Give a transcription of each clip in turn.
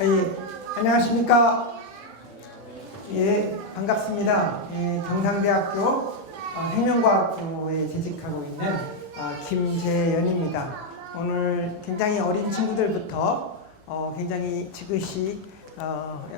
예, 안녕하십니까. 예, 반갑습니다. 예, 경상대학교 생명과학부에 재직하고 있는 김재연입니다. 오늘 굉장히 어린 친구들부터 굉장히 지그시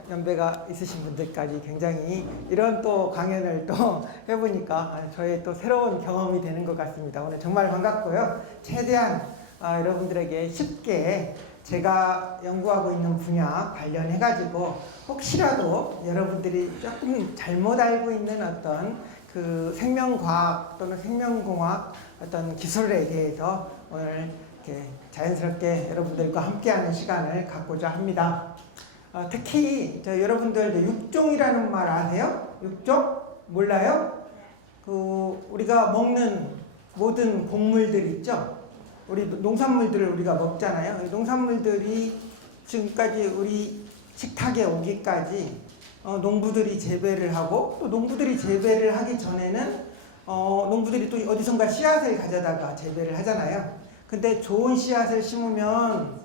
연배가 있으신 분들까지 굉장히 이런 또 강연을 또 해보니까 저의 또 새로운 경험이 되는 것 같습니다. 오늘 정말 반갑고요. 최대한 여러분들에게 쉽게 제가 연구하고 있는 분야 관련해가지고 혹시라도 여러분들이 조금 잘못 알고 있는 어떤 그 생명과학 또는 생명공학 어떤 기술에 대해서 오늘 이렇게 자연스럽게 여러분들과 함께하는 시간을 갖고자 합니다. 특히 여러분들 육종이라는 말 아세요? 육종? 몰라요? 우리가 먹는 모든 곡물들 있죠? 우리 농산물들을 우리가 먹잖아요. 농산물들이 지금까지 우리 식탁에 오기까지 농부들이 재배를 하고, 또 농부들이 재배를 하기 전에는 농부들이 또 어디선가 씨앗을 가져다가 재배를 하잖아요. 근데 좋은 씨앗을 심으면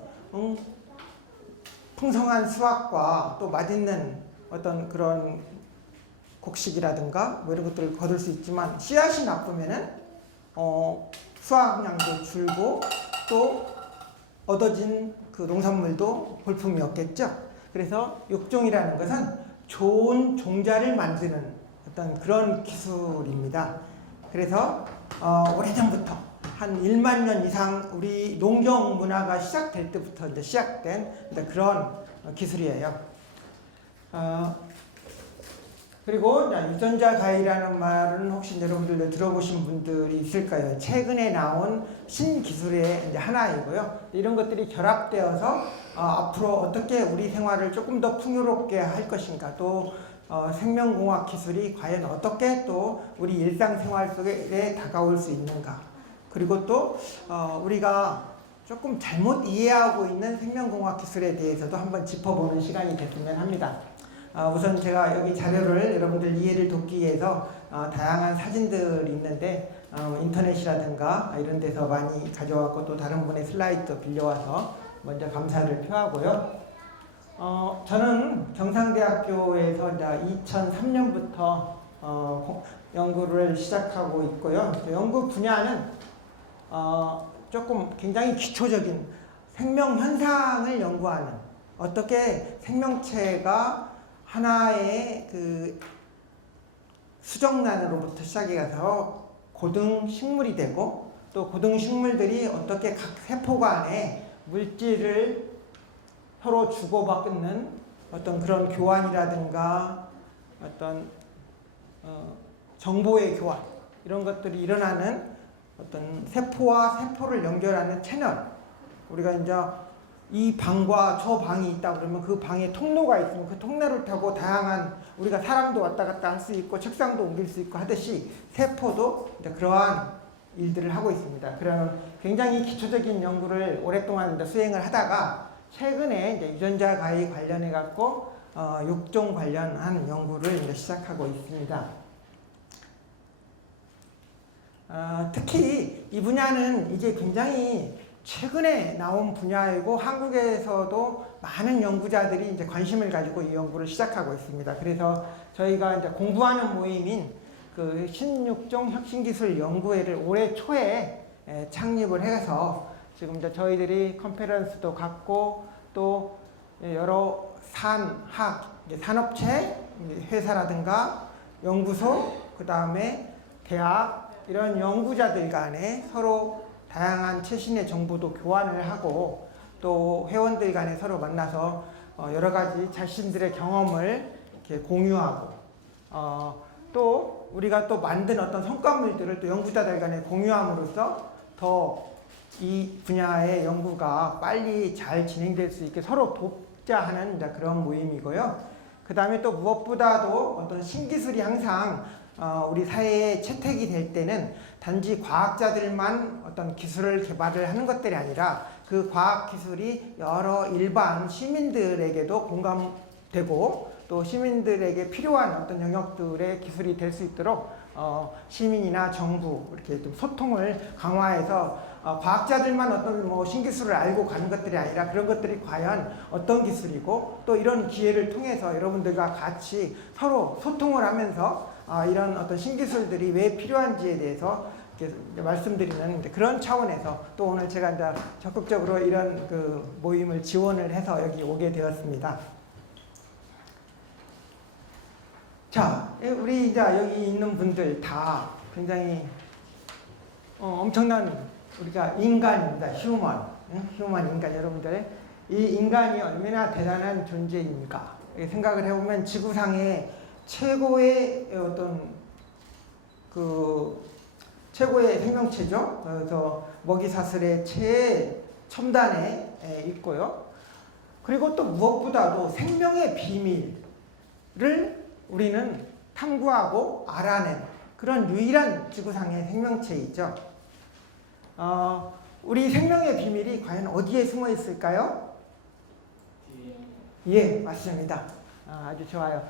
풍성한 수확과 또 맛있는 어떤 그런 곡식이라든가 뭐 이런 것들을 거둘 수 있지만, 씨앗이 나쁘면은 수확량도 줄고 또 얻어진 그 농산물도 볼품이 없겠죠. 그래서 육종이라는 것은 좋은 종자를 만드는 어떤 그런 기술입니다. 그래서 오래전부터 한 1만 년 이상 우리 농경 문화가 시작될 때부터 이제 시작된 그런 기술이에요. 그리고 유전자 가위라는 말은 혹시 여러분들도 들어보신 분들이 있을까요? 최근에 나온 신기술의 이제 하나이고요. 이런 것들이 결합되어서 앞으로 어떻게 우리 생활을 조금 더 풍요롭게 할 것인가, 또 생명공학 기술이 과연 어떻게 또 우리 일상생활 속에 다가올 수 있는가, 그리고 또 우리가 조금 잘못 이해하고 있는 생명공학 기술에 대해서도 한번 짚어보는 시간이 됐으면 합니다. 우선 제가 여기 자료를 여러분들 이해를 돕기 위해서 다양한 사진들이 있는데 인터넷이라든가 이런 데서 많이 가져왔고, 또 다른 분의 슬라이드도 빌려와서 먼저 감사를 표하고요. 저는 경상대학교에서 이제 2003년부터 연구를 시작하고 있고요. 연구 분야는 조금 굉장히 기초적인 생명 현상을 연구하는, 어떻게 생명체가 하나의 그 수정란으로부터 시작해서 고등식물이 되고, 또 고등식물들이 어떻게 각 세포 간에 물질을 서로 주고받는 어떤 그런 교환이라든가 어떤 정보의 교환, 이런 것들이 일어나는 어떤 세포와 세포를 연결하는 채널, 우리가 이제 이 방과 저 방이 있다 그러면 그 방에 통로가 있으면 그 통로를 타고 다양한, 우리가 사람도 왔다 갔다 할 수 있고 책상도 옮길 수 있고 하듯이 세포도 이제 그러한 일들을 하고 있습니다. 그러면 굉장히 기초적인 연구를 오랫동안 이제 수행을 하다가 최근에 이제 유전자 가위 관련해 갖고 육종 관련한 연구를 이제 시작하고 있습니다. 특히 이 분야는 이제 굉장히 최근에 나온 분야이고, 한국에서도 많은 연구자들이 이제 관심을 가지고 이 연구를 시작하고 있습니다. 그래서 저희가 이제 공부하는 모임인 그 신육종 혁신기술 연구회를 올해 초에 창립을 해서 지금 이제 저희들이 컨퍼런스도 갖고, 또 여러 산업체, 회사라든가 연구소, 그 다음에 대학, 이런 연구자들 간에 서로 다양한 최신의 정보도 교환을 하고, 또 회원들 간에 서로 만나서 여러 가지 자신들의 경험을 이렇게 공유하고, 또 우리가 또 만든 어떤 성과물들을 또 연구자들 간에 공유함으로써 더 이 분야의 연구가 빨리 잘 진행될 수 있게 서로 돕자 하는 그런 모임이고요. 그 다음에 또 무엇보다도 어떤 신기술이 항상 우리 사회에 채택이 될 때는 단지 과학자들만 어떤 기술을 개발을 하는 것들이 아니라 그 과학 기술이 여러 일반 시민들에게도 공감되고, 또 시민들에게 필요한 어떤 영역들의 기술이 될 수 있도록 시민이나 정부 이렇게 좀 소통을 강화해서 과학자들만 어떤 뭐 신기술을 알고 가는 것들이 아니라 그런 것들이 과연 어떤 기술이고 또 이런 기회를 통해서 여러분들과 같이 서로 소통을 하면서 이런 어떤 신기술들이 왜 필요한지에 대해서 이렇게 말씀드리는 그런 차원에서 또 오늘 제가 이제 적극적으로 이런 그 모임을 지원을 해서 여기 오게 되었습니다. 자, 우리 이제 여기 있는 분들 다 굉장히 엄청난 우리가 인간입니다. 휴먼 인간 여러분들. 이 인간이 얼마나 대단한 존재입니까? 생각을 해보면 지구상의 최고의 어떤 최고의 생명체죠. 그래서 먹이사슬의 최첨단에 있고요. 그리고 또 무엇보다도 생명의 비밀을 우리는 탐구하고 알아낸 그런 유일한 지구상의 생명체이죠. 우리 생명의 비밀이 과연 어디에 숨어 있을까요? 예, 맞습니다. 아주 좋아요.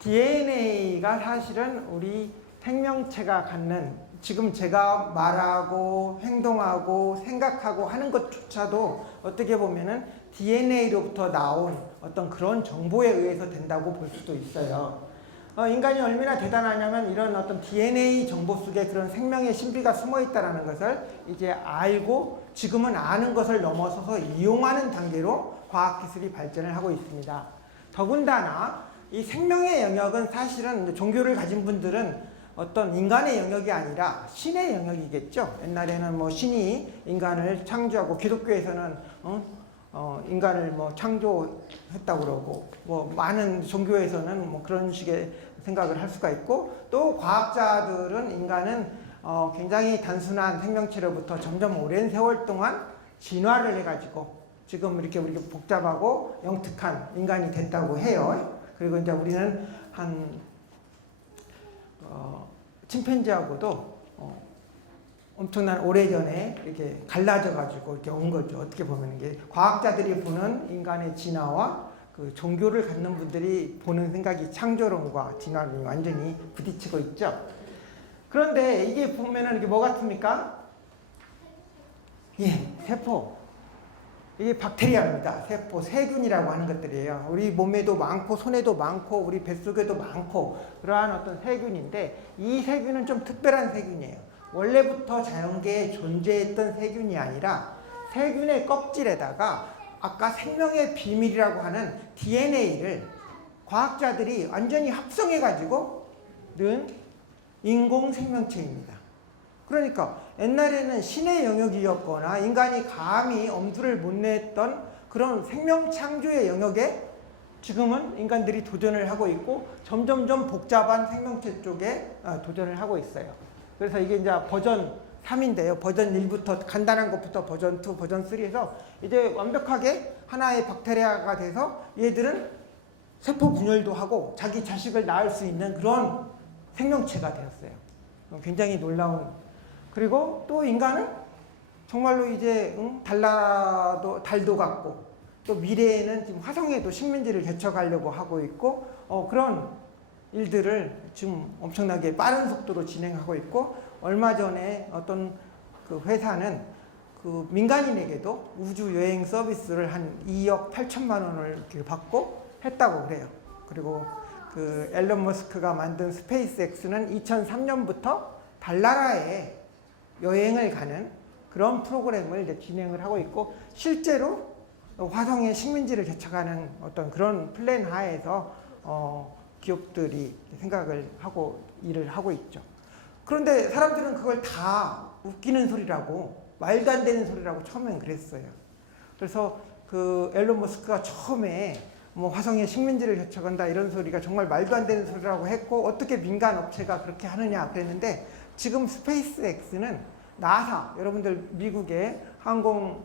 DNA가 사실은 우리 생명체가 갖는 지금 제가 말하고 행동하고 생각하고 하는 것조차도 어떻게 보면은 DNA로부터 나온 어떤 그런 정보에 의해서 된다고 볼 수도 있어요. 인간이 얼마나 대단하냐면 이런 어떤 DNA 정보 속에 그런 생명의 신비가 숨어 있다는 것을 이제 알고 지금은 아는 것을 넘어서서 이용하는 단계로 과학기술이 발전을 하고 있습니다. 더군다나 이 생명의 영역은 사실은 종교를 가진 분들은 어떤 인간의 영역이 아니라 신의 영역이겠죠. 옛날에는 뭐 신이 인간을 창조하고 기독교에서는 인간을 뭐 창조했다고 그러고 뭐 많은 종교에서는 뭐 그런 식의 생각을 할 수가 있고 또 과학자들은 인간은 굉장히 단순한 생명체로부터 점점 오랜 세월 동안 진화를 해가지고 지금 이렇게 우리가 복잡하고 영특한 인간이 됐다고 해요. 그리고 이제 우리는 침팬지하고도 엄청난 오래전에 이렇게 갈라져가지고 이렇게 온 거죠. 어떻게 보면 이게 과학자들이 보는 인간의 진화와 그 종교를 갖는 분들이 보는 생각이 창조론과 진화론이 완전히 부딪히고 있죠. 그런데 이게 보면은 이게 뭐 같습니까? 예, 세포. 이게 박테리아입니다. 세포, 세균이라고 하는 것들이에요. 우리 몸에도 많고 손에도 많고 우리 뱃속에도 많고 그러한 어떤 세균인데 이 세균은 좀 특별한 세균이에요. 원래부터 자연계에 존재했던 세균이 아니라 세균의 껍질에다가 아까 생명의 비밀이라고 하는 DNA를 과학자들이 완전히 합성해가지고 는 인공생명체입니다. 그러니까 옛날에는 신의 영역이었거나 인간이 감히 엄두를 못 냈던 그런 생명 창조의 영역에 지금은 인간들이 도전을 하고 있고 점점점 복잡한 생명체 쪽에 도전을 하고 있어요. 그래서 이게 이제 버전 3인데요. 버전 1부터 간단한 것부터 버전 2, 버전 3에서 이제 완벽하게 하나의 박테리아가 돼서 얘들은 세포 분열도 하고 자기 자식을 낳을 수 있는 그런 생명체가 되었어요. 굉장히 놀라운. 그리고 또 인간은 정말로 이제 달도 갔고 또 미래에는 지금 화성에도 식민지를 개척하려고 하고 있고 그런 일들을 지금 엄청나게 빠른 속도로 진행하고 있고 얼마 전에 어떤 그 회사는 그 민간인에게도 우주 여행 서비스를 한 2억 8천만 원을 받고 했다고 그래요. 그리고 그 앨런 머스크가 만든 스페이스X는 2003년부터 달나라에 여행을 가는 그런 프로그램을 이제 진행을 하고 있고 실제로 화성에 식민지를 개척하는 어떤 그런 플랜 하에서 기업들이 생각을 하고 일을 하고 있죠. 그런데 사람들은 그걸 다 웃기는 소리라고 말도 안 되는 소리라고 처음엔 그랬어요. 그래서 그 앨런 머스크가 처음에 뭐 화성에 식민지를 개척한다 이런 소리가 정말 말도 안 되는 소리라고 했고 어떻게 민간 업체가 그렇게 하느냐 그랬는데 지금 스페이스X는 나사 여러분들 미국의 항공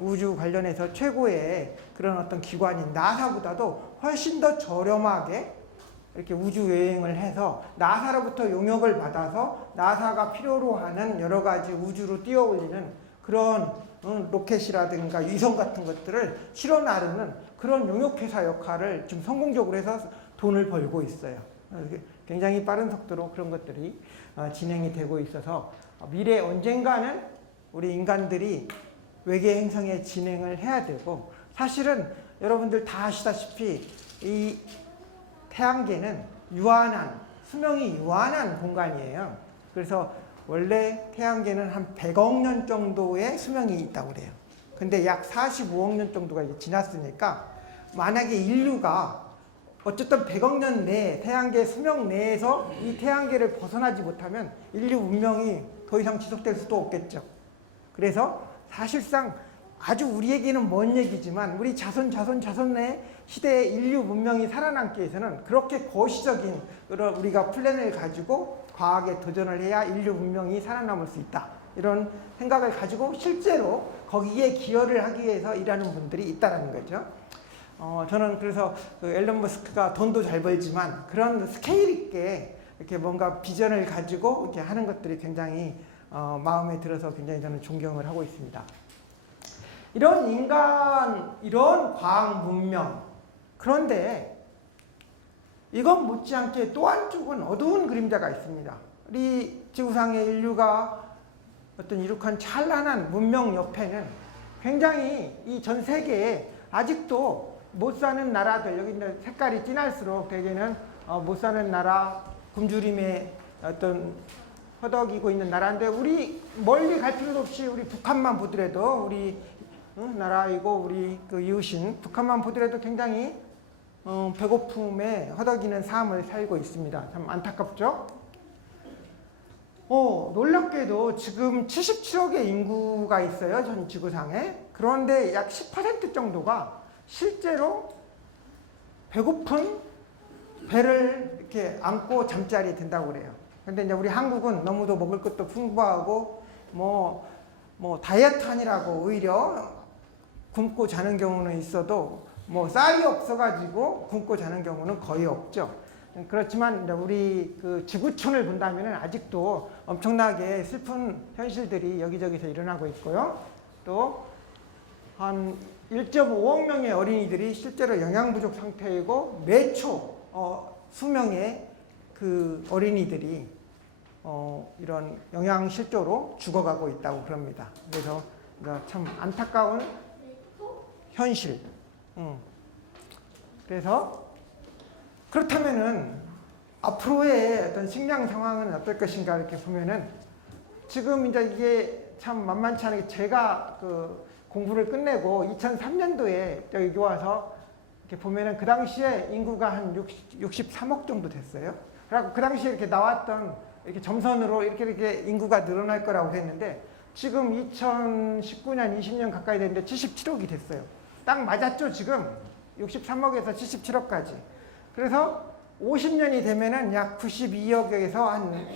우주 관련해서 최고의 그런 어떤 기관인 나사보다도 훨씬 더 저렴하게 이렇게 우주 여행을 해서 나사로부터 용역을 받아서 나사가 필요로 하는 여러 가지 우주로 띄워 올리는 그런 로켓이라든가 위성 같은 것들을 실어 나르는 그런 용역회사 역할을 지금 성공적으로 해서 돈을 벌고 있어요. 굉장히 빠른 속도로 그런 것들이 진행이 되고 있어서 미래 언젠가는 우리 인간들이 외계 행성에 진행을 해야 되고, 사실은 여러분들 다 아시다시피 이 태양계는 유한한, 수명이 유한한 공간이에요. 그래서 원래 태양계는 한 100억 년 정도의 수명이 있다고 그래요. 근데 약 45억 년 정도가 이제 지났으니까, 만약에 인류가 어쨌든 100억 년 내에 태양계 수명 내에서 이 태양계를 벗어나지 못하면 인류 문명이 더 이상 지속될 수도 없겠죠. 그래서 사실상 아주 우리에게는 먼 얘기지만 우리 자손의 시대에 인류 문명이 살아남기 위해서는 그렇게 거시적인 우리가 플랜을 가지고 과학에 도전을 해야 인류 문명이 살아남을 수 있다. 이런 생각을 가지고 실제로 거기에 기여를 하기 위해서 일하는 분들이 있다는 거죠. 저는 그래서 그 앨런 머스크가 돈도 잘 벌지만 그런 스케일 있게 이렇게 뭔가 비전을 가지고 이렇게 하는 것들이 굉장히 마음에 들어서 굉장히 저는 존경을 하고 있습니다. 이런 인간, 이런 과학 문명, 그런데 이건 못지않게 또 한쪽은 어두운 그림자가 있습니다. 우리 지구상의 인류가 어떤 이룩한 찬란한 문명 옆에는 굉장히 이 전 세계에 아직도 못 사는 나라들, 여기 이제 색깔이 진할수록 대개는 못 사는 나라, 굶주림의 어떤 허덕이고 있는 나라인데, 우리 멀리 갈 필요도 없이 우리 북한만 보더라도, 우리 나라이고 우리 그 이웃인 북한만 보더라도 굉장히 배고픔에 허덕이는 삶을 살고 있습니다. 참 안타깝죠? 놀랍게도 지금 77억의 인구가 있어요, 전 지구상에. 그런데 약 10% 정도가 실제로 배고픈 배를 이렇게 안고 잠자리 든다고 그래요. 근데 이제 우리 한국은 너무도 먹을 것도 풍부하고 뭐 다이어트 하느라고 오히려 굶고 자는 경우는 있어도 뭐 쌀이 없어가지고 굶고 자는 경우는 거의 없죠. 그렇지만 이제 우리 그 지구촌을 본다면은 아직도 엄청나게 슬픈 현실들이 여기저기서 일어나고 있고요. 또 한 1.5억 명의 어린이들이 실제로 영양 부족 상태이고, 매초 수명의 그 어린이들이 이런 영양 실조로 죽어가고 있다고 그럽니다. 그래서 참 안타까운 현실. 그래서 그렇다면은 앞으로의 어떤 식량 상황은 어떨 것인가 이렇게 보면은, 지금 이제 이게 참 만만치 않게 제가 그 공부를 끝내고 2003년도에 여기 와서 이렇게 보면은 그 당시에 인구가 한 63억 정도 됐어요. 그리고 그 당시에 이렇게 나왔던 이렇게 점선으로 이렇게 인구가 늘어날 거라고 했는데, 지금 2019년, 20년 가까이 됐는데 77억이 됐어요. 딱 맞았죠, 지금? 63억에서 77억까지. 그래서 50년이 되면은 약 92억에서 한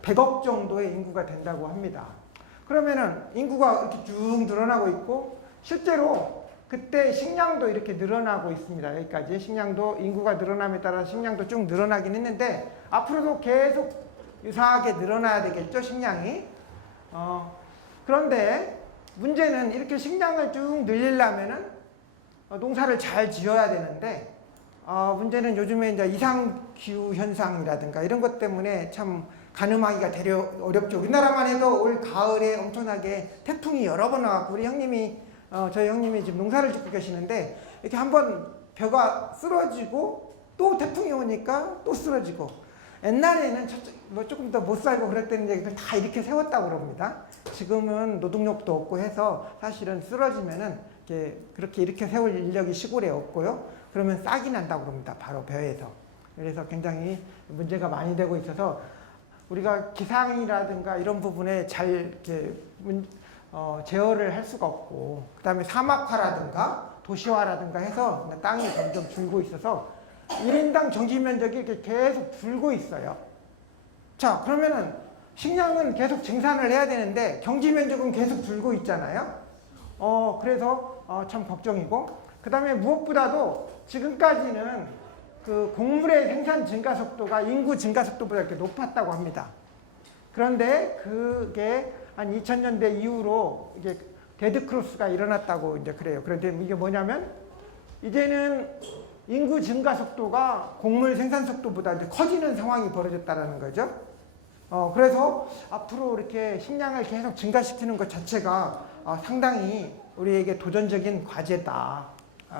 100억 정도의 인구가 된다고 합니다. 그러면은 인구가 이렇게 쭉 늘어나고 있고, 실제로 그때 식량도 이렇게 늘어나고 있습니다. 여기까지 식량도, 인구가 늘어남에 따라 식량도 쭉 늘어나긴 했는데, 앞으로도 계속 유사하게 늘어나야 되겠죠, 식량이. 그런데 문제는 이렇게 식량을 쭉 늘리려면은 농사를 잘 지어야 되는데, 문제는 요즘에 이제 이상기후 현상이라든가 이런 것 때문에 참 가늠하기가 되려 어렵죠. 우리나라만 해도 올 가을에 엄청나게 태풍이 여러 번 와갖고, 우리 형님이, 저희 형님이 지금 농사를 짓고 계시는데, 이렇게 한번 벼가 쓰러지고 또 태풍이 오니까 또 쓰러지고, 옛날에는 뭐 조금 더 못 살고 그랬다는데 그걸 다 이렇게 세웠다고 그럽니다. 지금은 노동력도 없고 해서 사실은 쓰러지면은 그렇게 이렇게 세울 인력이 시골에 없고요. 그러면 싹이 난다고 그럽니다. 바로 벼에서. 그래서 굉장히 문제가 많이 되고 있어서 우리가 기상이라든가 이런 부분에 잘 이렇게 제어를 할 수가 없고, 그 다음에 사막화라든가 도시화라든가 해서 땅이 점점 줄고 있어서 1인당 정지 면적이 이렇게 계속 줄고 있어요. 자, 그러면은 식량은 계속 생산을 해야 되는데 경지 면적은 계속 줄고 있잖아요. 그래서 참 걱정이고, 그 다음에 무엇보다도 지금까지는 그 곡물의 생산 증가 속도가 인구 증가 속도보다 이렇게 높았다고 합니다. 그런데 그게 한 2000년대 이후로 이게 데드크로스가 일어났다고 이제 그래요. 그런데 이게 뭐냐면, 이제는 인구 증가 속도가 곡물 생산 속도보다 이제 커지는 상황이 벌어졌다라는 거죠. 그래서 앞으로 이렇게 식량을 계속 증가시키는 것 자체가 상당히 우리에게 도전적인 과제다.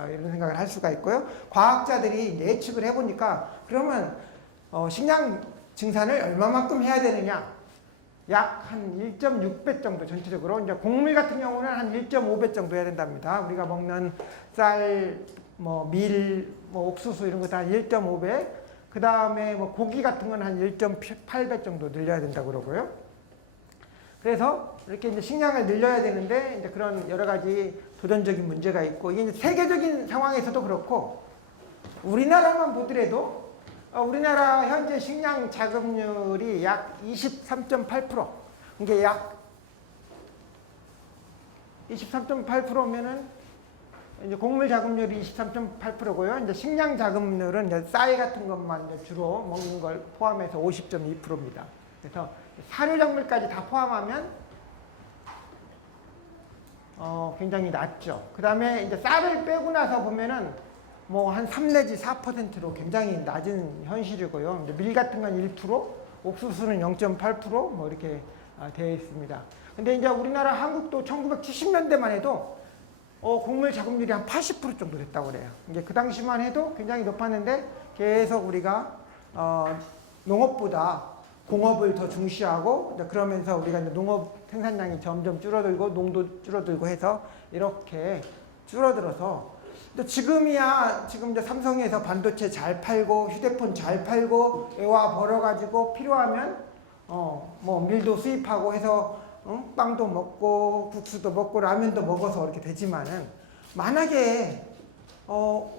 이런 생각을 할 수가 있고요. 과학자들이 예측을 해보니까 그러면 식량 증산을 얼마만큼 해야 되느냐? 약 한 1.6배 정도 전체적으로. 이제 곡물 같은 경우는 한 1.5배 정도 해야 된답니다. 우리가 먹는 쌀, 밀, 옥수수 이런 거 다 1.5배. 그 다음에 고기 같은 건 한 1.8배 정도 늘려야 된다고 그러고요. 그래서 이렇게 이제 식량을 늘려야 되는데 이제 그런 여러 가지 도전적인 문제가 있고, 이게 이제 세계적인 상황에서도 그렇고 우리나라만 보더라도 우리나라 현재 식량 자급률이 약 23.8%. 이게 약 23.8%면은 이제 곡물 자급률이 23.8%고요. 이제 식량 자급률은 이제 쌀 같은 것만 이제 주로 먹는 걸 포함해서 50.2%입니다. 그래서 사료 작물까지 다 포함하면 굉장히 낮죠. 그 다음에 이제 쌀을 빼고 나서 보면은 한 3 내지 4%로 굉장히 낮은 현실이고요. 이제 밀 같은 건 1%, 옥수수는 0.8% 이렇게 되어 있습니다. 근데 이제 우리나라 한국도 1970년대만 해도 곡물 자급률이 한 80% 정도 됐다고 그래요. 이제 그 당시만 해도 굉장히 높았는데 계속 우리가 농업보다 공업을 더 중시하고 그러면서 우리가 이제 농업 생산량이 점점 줄어들고 농도 줄어들고 해서 이렇게 줄어들어서 지금이야 지금 이제 삼성에서 반도체 잘 팔고 휴대폰 잘 팔고 애와 벌어가지고 필요하면 밀도 수입하고 해서 빵도 먹고 국수도 먹고 라면도 먹어서 이렇게 되지만은 만약에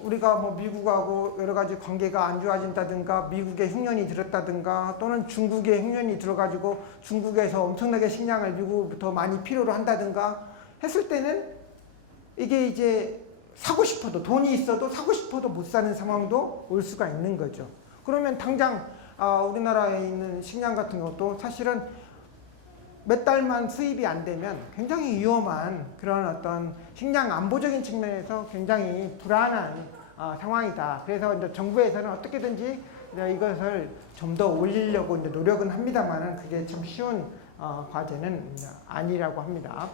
우리가 미국하고 여러 가지 관계가 안 좋아진다든가 미국에 흉년이 들었다든가 또는 중국에 흉년이 들어가지고 중국에서 엄청나게 식량을 미국부터 많이 필요로 한다든가 했을 때는 이게 이제 사고 싶어도 돈이 있어도 사고 싶어도 못 사는 상황도 올 수가 있는 거죠. 그러면 당장 우리나라에 있는 식량 같은 것도 사실은 몇 달만 수입이 안 되면 굉장히 위험한 그런 어떤 식량 안보적인 측면에서 굉장히 불안한 상황이다. 그래서 이제 정부에서는 어떻게든지 이것을 좀 더 올리려고 이제 노력은 합니다만은 그게 참 쉬운 과제는 아니라고 합니다.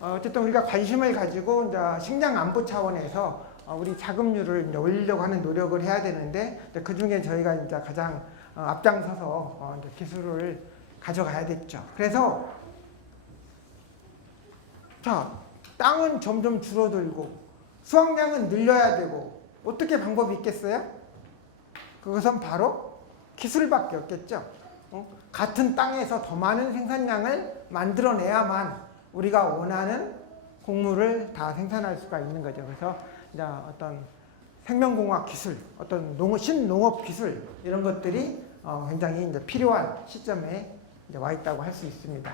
어쨌든 우리가 관심을 가지고 이제 식량 안보 차원에서 우리 자급률을 이제 올리려고 하는 노력을 해야 되는데 그 중에 저희가 이제 가장 앞장서서 이제 기술을 가져가야겠죠. 그래서 땅은 점점 줄어들고 수확량은 늘려야 되고 어떻게 방법이 있겠어요? 그것은 바로 기술밖에 없겠죠. 같은 땅에서 더 많은 생산량을 만들어내야만 우리가 원하는 곡물을 다 생산할 수가 있는 거죠. 그래서 이제 어떤 생명공학 기술, 어떤 신농업 기술 이런 것들이 굉장히 이제 필요한 시점에 이제 와 있다고 할 수 있습니다.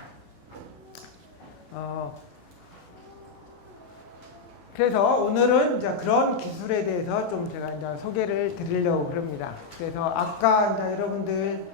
그래서 오늘은 이제 그런 기술에 대해서 좀 제가 이제 소개를 드리려고 그럽니다. 그래서 아까 이제 여러분들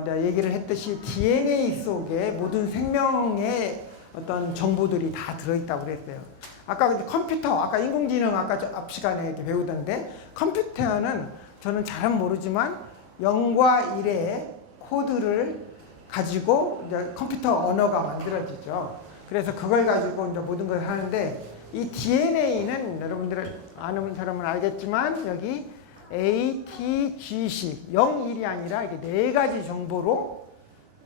이제 얘기를 했듯이 DNA 속에 모든 생명의 어떤 정보들이 다 들어있다고 그랬어요. 아까 컴퓨터, 아까 인공지능 아까 앞 시간에 이렇게 배우던데 컴퓨터는 저는 잘은 모르지만 0과 1의 코드를 가지고 이제 컴퓨터 언어가 만들어지죠. 그래서 그걸 가지고 이제 모든 걸 하는데 이 DNA는 여러분들 아는 사람은 알겠지만 여기 A, T, G식 0, 1이 아니라 이렇게 4가지 정보로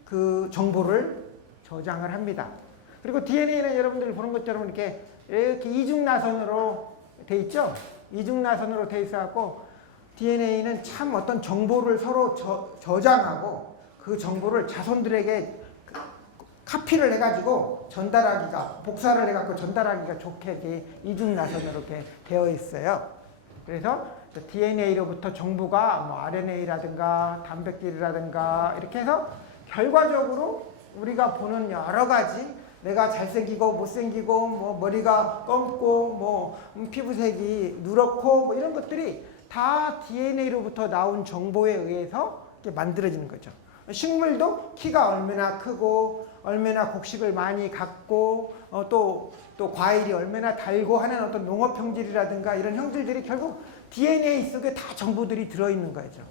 그 정보를 저장을 합니다. 그리고 DNA는 여러분들이 보는 것처럼 이렇게 이중나선으로 돼 있죠. 이중나선으로 돼 있어갖고 DNA는 참 어떤 정보를 서로 저장하고 그 정보를 자손들에게 카피를 해가지고 전달하기가 복사를 해갖고 전달하기가 좋게 이렇게 이중나선으로 이렇게 되어 있어요. 그래서 DNA로부터 정보가 RNA라든가 단백질이라든가 이렇게 해서 결과적으로 우리가 보는 여러 가지 내가 잘생기고 못생기고 머리가 검고 피부색이 누렇고 이런 것들이 다 DNA로부터 나온 정보에 의해서 이렇게 만들어지는 거죠. 식물도 키가 얼마나 크고 얼마나 곡식을 많이 갖고 또 과일이 얼마나 달고 하는 어떤 농업 형질이라든가 이런 형질들이 결국 DNA 속에 다 정보들이 들어있는 거죠.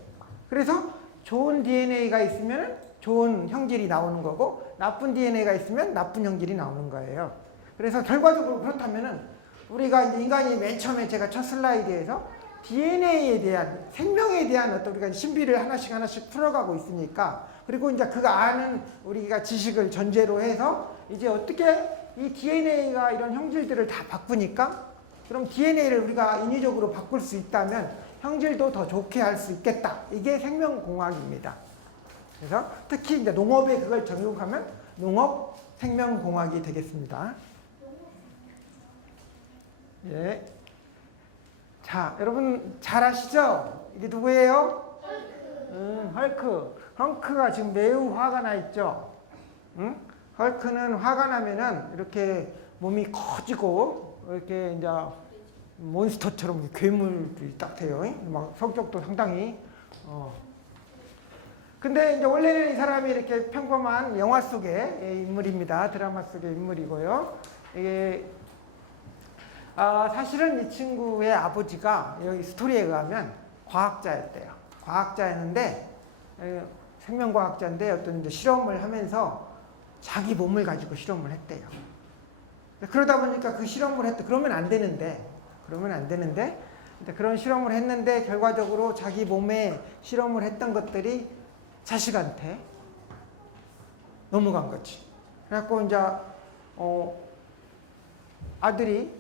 그래서 좋은 DNA가 있으면 좋은 형질이 나오는 거고 나쁜 DNA가 있으면 나쁜 형질이 나오는 거예요. 그래서 결과적으로 그렇다면은 우리가 이제 인간이 맨 처음에 제가 첫 슬라이드에서 DNA에 대한 생명에 대한 어떤 우리가 신비를 하나씩 풀어가고 있으니까 그리고 이제 그 아는 우리가 지식을 전제로 해서 이제 어떻게 이 DNA가 이런 형질들을 다 바꾸니까 그럼 DNA를 우리가 인위적으로 바꿀 수 있다면 형질도 더 좋게 할 수 있겠다. 이게 생명공학입니다. 그래서 특히 이제 농업에 그걸 적용하면 농업 생명공학이 되겠습니다. 예. 자, 여러분 잘 아시죠? 이게 누구예요? 헐크. 헐크가 지금 매우 화가 나 있죠? 응? 헐크는 화가 나면은 이렇게 몸이 커지고 이렇게 이제 몬스터처럼 괴물들이 딱 돼요. 막 성격도 상당히. 근데 이제 원래는 이 사람이 이렇게 평범한 영화 속의 인물입니다. 드라마 속의 인물이고요. 이게 사실은 이 친구의 아버지가 여기 스토리에 의하면 과학자였대요. 과학자였는데 생명과학자인데 어떤 이제 실험을 하면서 자기 몸을 가지고 실험을 했대요. 그러다 보니까 그 실험을 그러면 안 되는데 그런 실험을 했는데 결과적으로 자기 몸에 실험을 했던 것들이 자식한테 넘어간 거지. 그래갖고 이제 아들이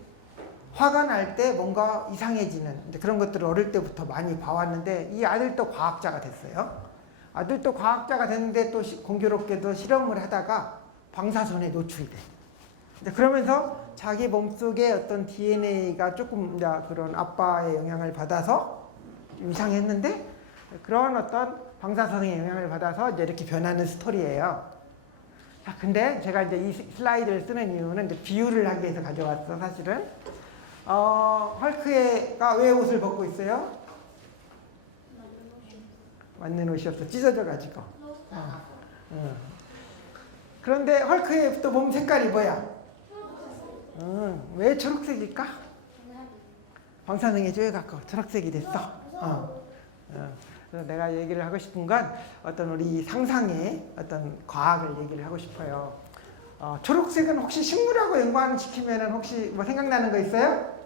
화가 날 때 뭔가 이상해지는 그런 것들을 어릴 때부터 많이 봐왔는데 이 아들도 과학자가 됐어요. 아들도 과학자가 됐는데 또 공교롭게도 실험을 하다가 방사선에 노출이 돼. 그러면서 자기 몸속에 어떤 DNA가 조금 이제 그런 아빠의 영향을 받아서 이상했는데 그런 어떤 방사선의 영향을 받아서 이제 이렇게 변하는 스토리예요. 자, 근데 제가 이제 이 슬라이드를 쓰는 이유는 이제 비유를 하기 위해서 가져왔어, 사실은. 헐크가 왜 옷을 벗고 있어요? 맞는 옷이 없어. 찢어져가지고. 그런데 헐크의 또 몸 색깔이 뭐야? 왜 초록색일까? 방사능에 쪼여갖고 초록색이 됐어. 그래서 내가 얘기를 하고 싶은 건 어떤 우리 상상의 어떤 과학을 얘기를 하고 싶어요. 초록색은 혹시 식물하고 연관시키면 혹시 뭐 생각나는 거 있어요?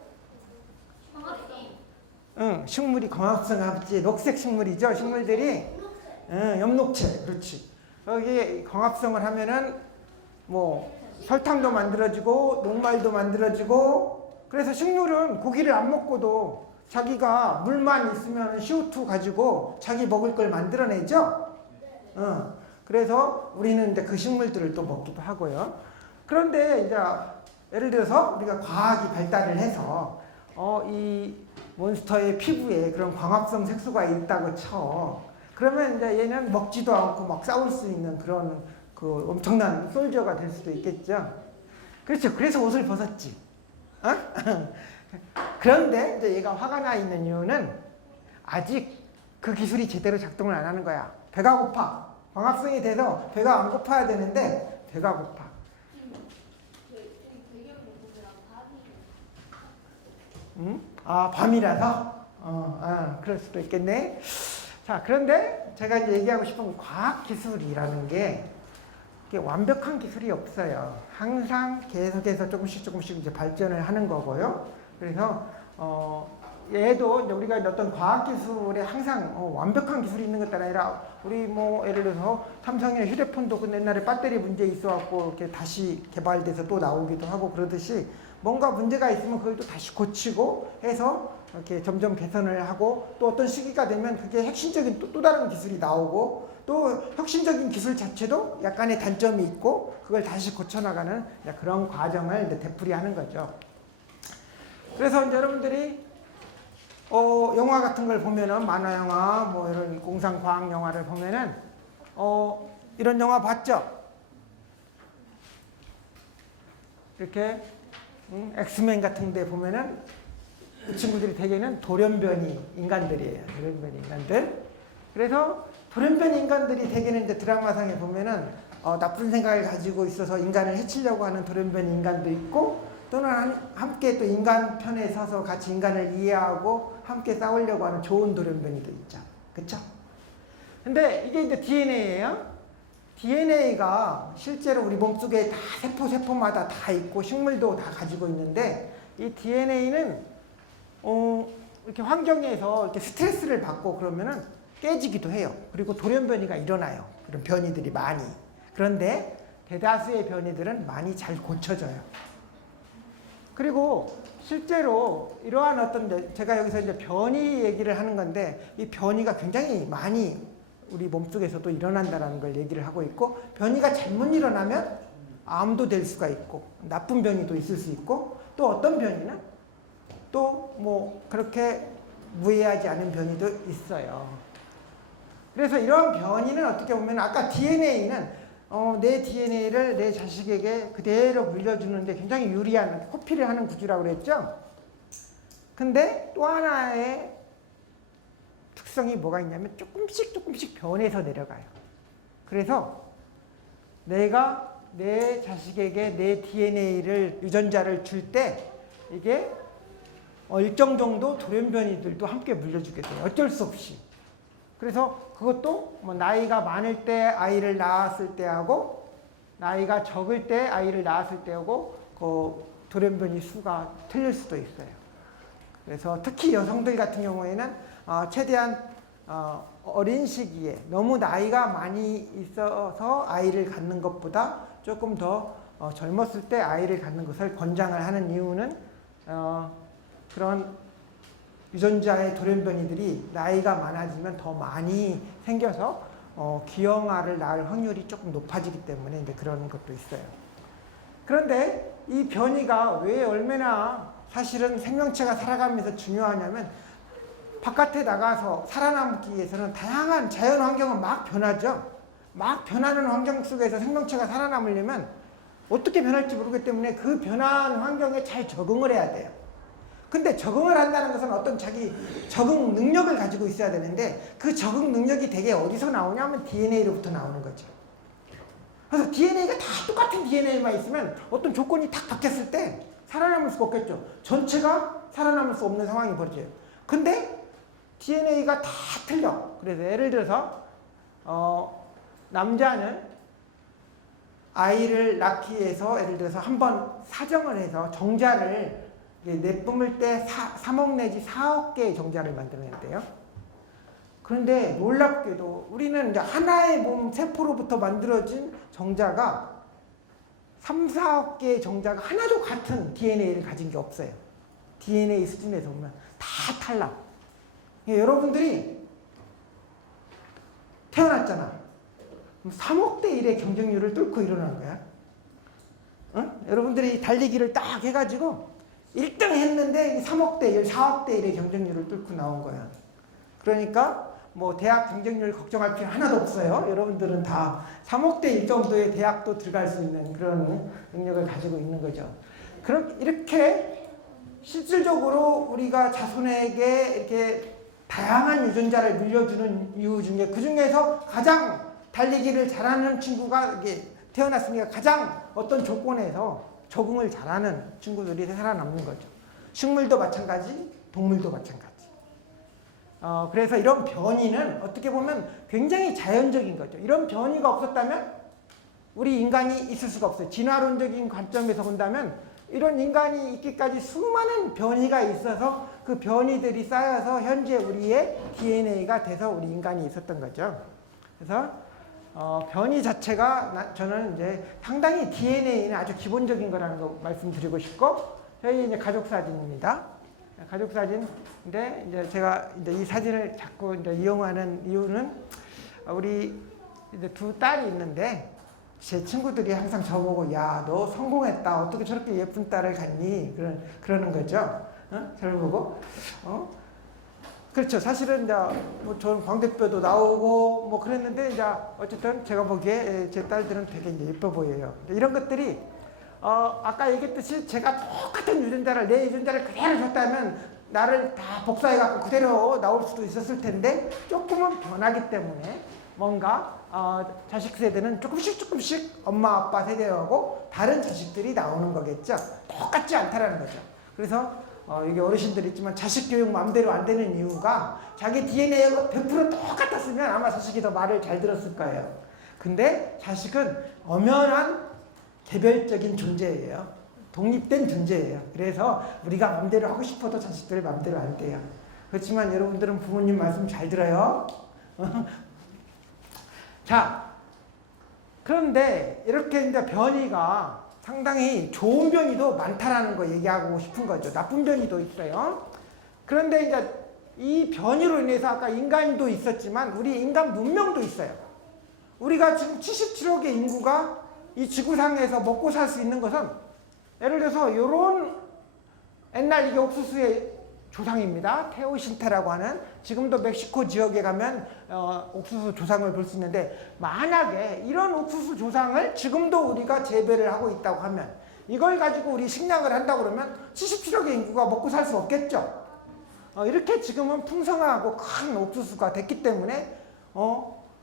식물이 광합성하지. 녹색 식물이죠. 식물들이 엽록체. 그렇지. 여기 광합성을 하면은 뭐 설탕도 만들어지고 녹말도 만들어지고 그래서 식물은 고기를 안 먹고도 자기가 물만 있으면 CO2 가지고 자기 먹을 걸 만들어내죠. 그래서 우리는 이제 그 식물들을 또 먹기도 하고요. 그런데 이제 예를 들어서 우리가 과학이 발달을 해서 이 몬스터의 피부에 그런 광합성 색소가 있다고 쳐. 그러면 이제 얘는 먹지도 않고 막 싸울 수 있는 그런 그 엄청난 솔저가 될 수도 있겠죠. 그렇죠. 그래서 옷을 벗었지. 그런데 이제 얘가 화가 나 있는 이유는 아직 그 기술이 제대로 작동을 안 하는 거야. 배가 고파. 광합성이 돼서 배가 안 고파야 되는데 배가 고파. 밤이라서? 그럴 수도 있겠네. 자, 그런데 제가 이제 얘기하고 싶은 과학 기술이라는 게 완벽한 기술이 없어요. 항상 계속해서 조금씩 이제 발전을 하는 거고요. 그래서 얘도 이제 우리가 어떤 과학 기술에 항상 완벽한 기술이 있는 것도 아니라 우리 뭐 예를 들어서 삼성의 휴대폰도 그 옛날에 배터리 문제 있어갖고 이렇게 다시 개발돼서 또 나오기도 하고 그러듯이 뭔가 문제가 있으면 그걸 또 다시 고치고 해서 이렇게 점점 개선을 하고 또 어떤 시기가 되면 그게 핵심적인 또 다른 기술이 나오고 또 혁신적인 기술 자체도 약간의 단점이 있고 그걸 다시 고쳐나가는 그런 과정을 이제 되풀이하는 거죠. 그래서 이제 여러분들이 영화 같은 걸 보면은 만화 영화 뭐 이런 공상 과학 영화를 보면은 이런 영화 봤죠? 이렇게 엑스맨 같은 데 보면은 이 친구들이 대개는 돌연변이 인간들이에요. 돌연변이 인간들. 그래서 돌연변이 인간들이 대개는 이제 드라마상에 보면은 나쁜 생각을 가지고 있어서 인간을 해치려고 하는 돌연변이 인간도 있고 또는 함께 또 인간 편에 서서 같이 인간을 이해하고 함께 싸우려고 하는 좋은 돌연변이도 있죠. 그쵸? 근데 이게 이제 DNA예요. DNA가 실제로 우리 몸속에 다 세포마다 다 있고 식물도 다 가지고 있는데 이 DNA는 이렇게 환경에서 이렇게 스트레스를 받고 그러면은 깨지기도 해요. 그리고 돌연변이가 일어나요. 그런 변이들이 많이. 그런데 대다수의 변이들은 많이 잘 고쳐져요. 그리고 실제로 이러한 어떤 제가 여기서 이제 변이 얘기를 하는 건데 이 변이가 굉장히 많이 우리 몸속에서도 일어난다는 걸 얘기를 하고 있고 변이가 잘못 일어나면 암도 될 수가 있고 나쁜 변이도 있을 수 있고 또 어떤 변이는 또 뭐 그렇게 무해하지 않은 변이도 있어요. 그래서 이런 변이는 어떻게 보면 아까 DNA는 내 DNA를 내 자식에게 그대로 물려주는데 굉장히 유리한 코피를 하는 구조라고 그랬죠. 근데 또 하나의 특성이 뭐가 있냐면 조금씩 변해서 내려가요. 그래서 내가 내 자식에게 내 DNA를 유전자를 줄 때 이게 일정 정도 돌연변이들도 함께 물려주게 돼요. 어쩔 수 없이. 그래서 그것도 뭐 나이가 많을 때 아이를 낳았을 때하고 나이가 적을 때 아이를 낳았을 때하고 그 돌연변이 수가 틀릴 수도 있어요. 그래서 특히 여성들 같은 경우에는 최대한 어린 시기에 너무 나이가 많이 있어서 아이를 갖는 것보다 조금 더 젊었을 때 아이를 갖는 것을 권장을 하는 이유는 그런 유전자의 돌연변이들이 나이가 많아지면 더 많이 생겨서 기형아를 낳을 확률이 조금 높아지기 때문에 이제 그런 것도 있어요. 그런데 이 변이가 왜 얼마나 사실은 생명체가 살아가면서 중요하냐면 바깥에 나가서 살아남기 위해서는 다양한 자연 환경은 막 변하죠. 막 변하는 환경 속에서 생명체가 살아남으려면 어떻게 변할지 모르기 때문에 그 변한 환경에 잘 적응을 해야 돼요. 근데 적응을 한다는 것은 어떤 자기 적응 능력을 가지고 있어야 되는데 그 적응 능력이 되게 어디서 나오냐면 DNA로부터 나오는 거죠. 그래서 DNA가 다 똑같은 DNA만 있으면 어떤 조건이 탁 바뀌었을 때 살아남을 수가 없겠죠. 전체가 살아남을 수 없는 상황이 벌어져요. 근데 DNA가 다 틀려. 그래서 예를 들어서 남자는 아이를 낳기 위해서 예를 들어서 한번 사정을 해서 정자를 내뿜을 때 3억 내지 4억 개의 정자를 만들어낸대요. 그런데 놀랍게도 우리는 이제 하나의 몸 세포로부터 만들어진 정자가 3, 4억 개의 정자가 하나도 같은 DNA를 가진 게 없어요. DNA 수준에서 보면 다 달라. 여러분들이 태어났잖아. 3억 대 1의 경쟁률을 뚫고 일어난 거야. 여러분들이 달리기를 딱 해가지고 1등 했는데 3억 대 1, 4억 대 1의 경쟁률을 뚫고 나온 거야. 그러니까 뭐 대학 경쟁률 걱정할 필요 하나도 없어요. 여러분들은 다 3억 대 1 정도의 대학도 들어갈 수 있는 그런 능력을 가지고 있는 거죠. 그럼 이렇게 실질적으로 우리가 자손에게 이렇게 다양한 유전자를 물려주는 이유 중에 그 중에서 가장 달리기를 잘하는 친구가 이게 태어났으니까 가장 어떤 조건에서 적응을 잘하는 친구들이 살아남는 거죠. 식물도 마찬가지, 동물도 마찬가지. 그래서 이런 변이는 어떻게 보면 굉장히 자연적인 거죠. 이런 변이가 없었다면 우리 인간이 있을 수가 없어요. 진화론적인 관점에서 본다면 이런 인간이 있기까지 수많은 변이가 있어서 그 변이들이 쌓여서 현재 우리의 DNA가 돼서 우리 인간이 있었던 거죠. 그래서 변이 자체가 저는 이제 상당히 DNA는 아주 기본적인 거라는 거 말씀드리고 싶고, 저희 이제 가족 사진입니다. 가족 사진인데 이제 제가 이제 이 사진을 자꾸 이제 이용하는 이유는 우리 이제 두 딸이 있는데 제 친구들이 항상 저보고 야, 너 성공했다. 어떻게 저렇게 예쁜 딸을 갖니? 그러는 거죠. 저를 보고. 그렇죠. 사실은 이제 뭐 저는 광대뼈도 나오고 뭐 그랬는데 이제 어쨌든 제가 보기에 제 딸들은 되게 이제 예뻐 보여요. 이런 것들이 아까 얘기했듯이 제가 똑같은 유전자를 내 유전자를 그대로 줬다면 나를 다 복사해 갖고 그대로 나올 수도 있었을 텐데 조금은 변하기 때문에 뭔가 자식 세대는 조금씩 엄마 아빠 세대하고 다른 자식들이 나오는 거겠죠. 똑같지 않다라는 거죠. 그래서 이게 어르신들 있지만 자식 교육 마음대로 안 되는 이유가 자기 DNA가 100% 똑같았으면 아마 자식이 더 말을 잘 들었을 거예요. 근데 자식은 엄연한 개별적인 존재예요. 독립된 존재예요. 그래서 우리가 마음대로 하고 싶어도 자식들 마음대로 안 돼요. 그렇지만 여러분들은 부모님 말씀 잘 들어요. 자, 그런데 이렇게 이제 변이가 상당히 좋은 변이도 많다라는 거 얘기하고 싶은 거죠. 나쁜 변이도 있어요. 그런데 이제 이 변이로 인해서 아까 인간도 있었지만 우리 인간 문명도 있어요. 우리가 지금 77억의 인구가 이 지구상에서 먹고 살 수 있는 것은 예를 들어서 요런 옛날 이게 옥수수의 조상입니다. 테오신테라고 하는 지금도 멕시코 지역에 가면 옥수수 조상을 볼 수 있는데 만약에 이런 옥수수 조상을 지금도 우리가 재배를 하고 있다고 하면 이걸 가지고 우리 식량을 한다고 그러면 77억의 인구가 먹고 살 수 없겠죠. 이렇게 지금은 풍성하고 큰 옥수수가 됐기 때문에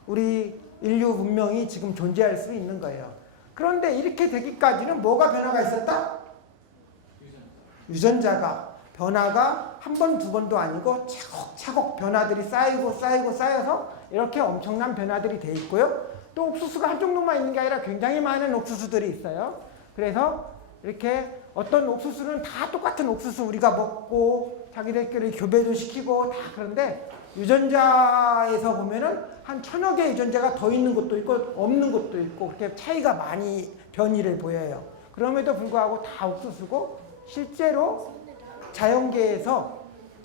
우리 인류 문명이 지금 존재할 수 있는 거예요. 그런데 이렇게 되기까지는 뭐가 변화가 있었다? 유전자가 변화가 한 번, 두 번도 아니고 차곡차곡 변화들이 쌓여서 이렇게 엄청난 변화들이 돼 있고요. 또 옥수수가 한 종류만 있는 게 아니라 굉장히 많은 옥수수들이 있어요. 그래서 이렇게 어떤 옥수수는 다 똑같은 옥수수 우리가 먹고 자기들끼리 교배도 시키고 다 그런데 유전자에서 보면은 한 1000여 개의 유전자가 더 있는 것도 있고 없는 것도 있고 그렇게 차이가 많이 변이를 보여요. 그럼에도 불구하고 다 옥수수고 실제로 자연계에서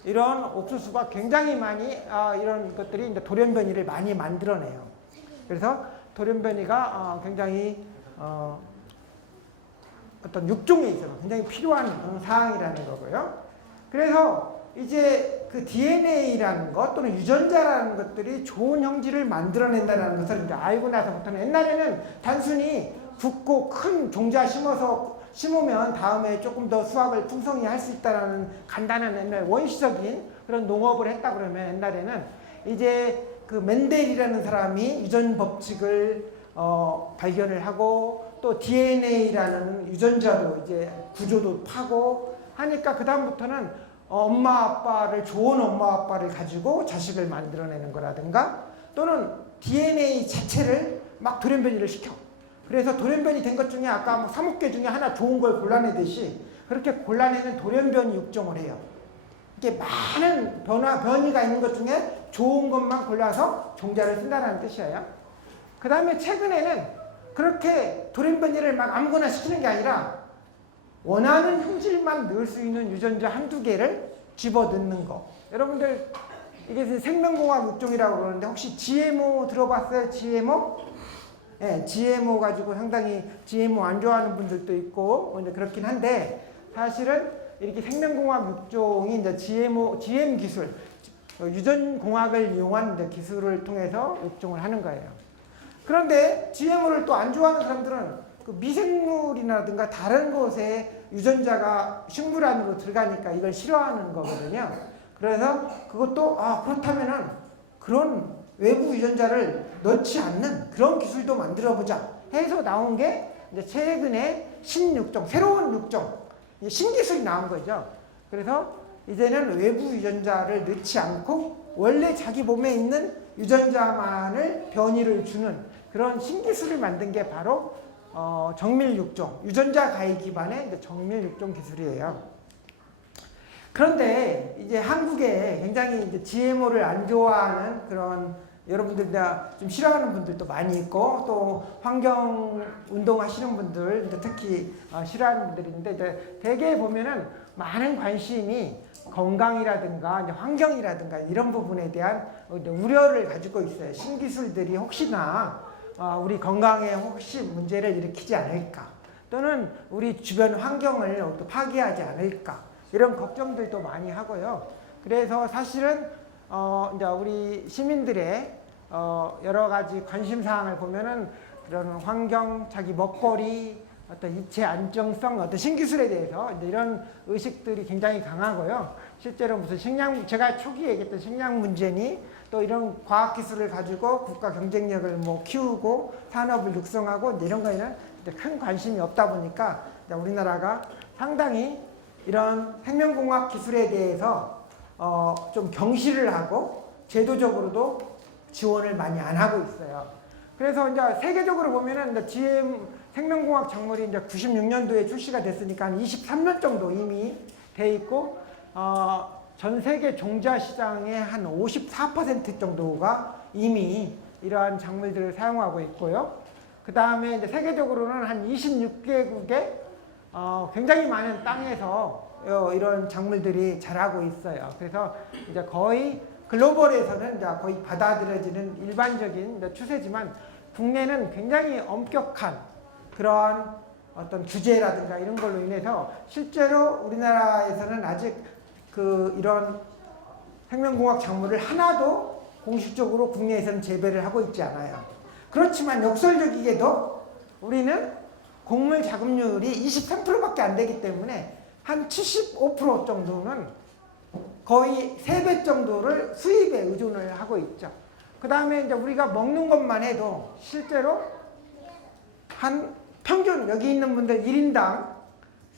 이런 옥수수가 굉장히 많이 이런 것들이 이제 돌연변이를 많이 만들어내요. 그래서 돌연변이가 굉장히 어떤 육종에 있어서 굉장히 필요한 사항이라는 거고요. 그래서 이제 그 DNA라는 것 또는 유전자라는 것들이 좋은 형질을 만들어낸다는 것을 이제 알고 나서부터는 옛날에는 단순히 굵고 큰 종자 심으면 다음에 조금 더 수확을 풍성히 할 수 있다는 간단한 옛날 원시적인 그런 농업을 했다 그러면 옛날에는 이제 그 멘델이라는 사람이 유전 법칙을 발견을 하고 또 DNA라는 유전자도 이제 구조도 파고 하니까 그 다음부터는 좋은 엄마 아빠를 가지고 자식을 만들어내는 거라든가 또는 DNA 자체를 막 돌연변이를 시켜. 그래서 돌연변이 된 것 중에 아까 뭐 3개 중에 하나 좋은 걸 골라내듯이 그렇게 골라내는 돌연변이 육종을 해요. 이게 많은 변이가 있는 것 중에 좋은 것만 골라서 종자를 쓴다는 뜻이에요. 그 다음에 최근에는 그렇게 돌연변이를 막 아무거나 시키는 게 아니라 원하는 형질만 넣을 수 있는 유전자 한두 개를 집어넣는 거. 여러분들 이게 생명공학 육종이라고 그러는데 혹시 GMO 들어봤어요? GMO? 네, GMO 가지고 상당히 GMO 안 좋아하는 분들도 있고 이제 그렇긴 한데 사실은 이렇게 생명공학 육종이 이제 GM 기술, 유전공학을 이용한 이제 기술을 통해서 육종을 하는 거예요. 그런데 GMO를 또 안 좋아하는 사람들은 그 미생물이라든가 다른 곳에 유전자가 식물 안으로 들어가니까 이걸 싫어하는 거거든요. 그래서 그것도 그렇다면은 그런 외부 유전자를 넣지 않는 그런 기술도 만들어보자 해서 나온 게 이제 최근에 신육종, 새로운 육종, 신기술이 나온 거죠. 그래서 이제는 외부 유전자를 넣지 않고 원래 자기 몸에 있는 유전자만을 변이를 주는 그런 신기술을 만든 게 바로 정밀육종, 유전자 가해 기반의 이제 정밀육종 기술이에요. 그런데 이제 한국에 굉장히 이제 GMO를 안 좋아하는 그런 여러분들 좀 싫어하는 분들도 많이 있고 또 환경 운동 하시는 분들 특히 싫어하는 분들이 있는데 이제 대개 보면은 많은 관심이 건강이라든가 이제 환경이라든가 이런 부분에 대한 우려를 가지고 있어요. 신기술들이 혹시나 우리 건강에 혹시 문제를 일으키지 않을까 또는 우리 주변 환경을 또 파괴하지 않을까 이런 걱정들도 많이 하고요. 그래서 사실은 이제 우리 시민들의 여러 가지 관심 사항을 보면은 그런 환경, 자기 먹거리, 어떤 이체 안정성, 어떤 신기술에 대해서 이제 이런 의식들이 굉장히 강하고요. 실제로 무슨 제가 초기에 얘기했던 식량 문제니 또 이런 과학기술을 가지고 국가 경쟁력을 뭐 키우고 산업을 육성하고 이런 거에는 이제 큰 관심이 없다 보니까 이제 우리나라가 상당히 이런 생명공학 기술에 대해서 좀 경시를 하고 제도적으로도 지원을 많이 안 하고 있어요. 그래서 이제 세계적으로 보면은 이제 GM 생명공학 작물이 이제 96년도에 출시가 됐으니까 한 23년 정도 이미 돼 있고, 전 세계 종자 시장의 한 54% 정도가 이미 이러한 작물들을 사용하고 있고요. 그 다음에 이제 세계적으로는 한 26개국의 굉장히 많은 땅에서 이런 작물들이 자라고 있어요. 그래서 이제 거의 글로벌에서는 이제 거의 받아들여지는 일반적인 이제 추세지만, 국내는 굉장히 엄격한 그러한 어떤 규제라든가 이런 걸로 인해서 실제로 우리나라에서는 아직 이런 생명공학 작물을 하나도 공식적으로 국내에서는 재배를 하고 있지 않아요. 그렇지만 역설적이게도 우리는 곡물 자급률이 23%밖에 안 되기 때문에 한 75% 정도는 거의 3배 정도를 수입에 의존을 하고 있죠. 그 다음에 이제 우리가 먹는 것만 해도 실제로 한 평균 여기 있는 분들 1인당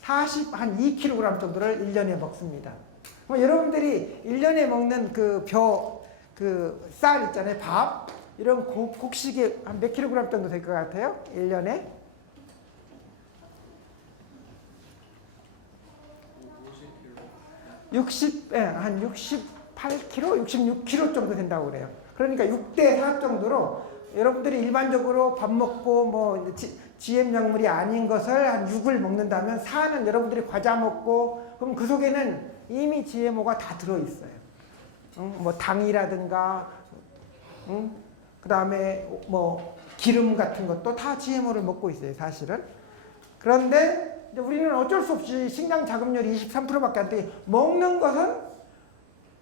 2kg 정도를 1년에 먹습니다. 여러분들이 1년에 먹는 쌀 있잖아요. 밥. 이런 곡식이 한 몇 킬로그램 정도 될 것 같아요? 1년에? 한 68kg, 66kg 정도 된다고 그래요. 그러니까 6대 4 정도로 여러분들이 일반적으로 밥 먹고 뭐 GM 작물이 아닌 것을 한 6을 먹는다면 4는 여러분들이 과자 먹고, 그럼 그 속에는 이미 GMO가 다 들어있어요. 뭐 당이라든가, 그 다음에 뭐 기름 같은 것도 다 GMO를 먹고 있어요, 사실은. 그런데 이제 우리는 어쩔 수 없이 식량 자급률이 23%밖에 안 돼. 먹는 것은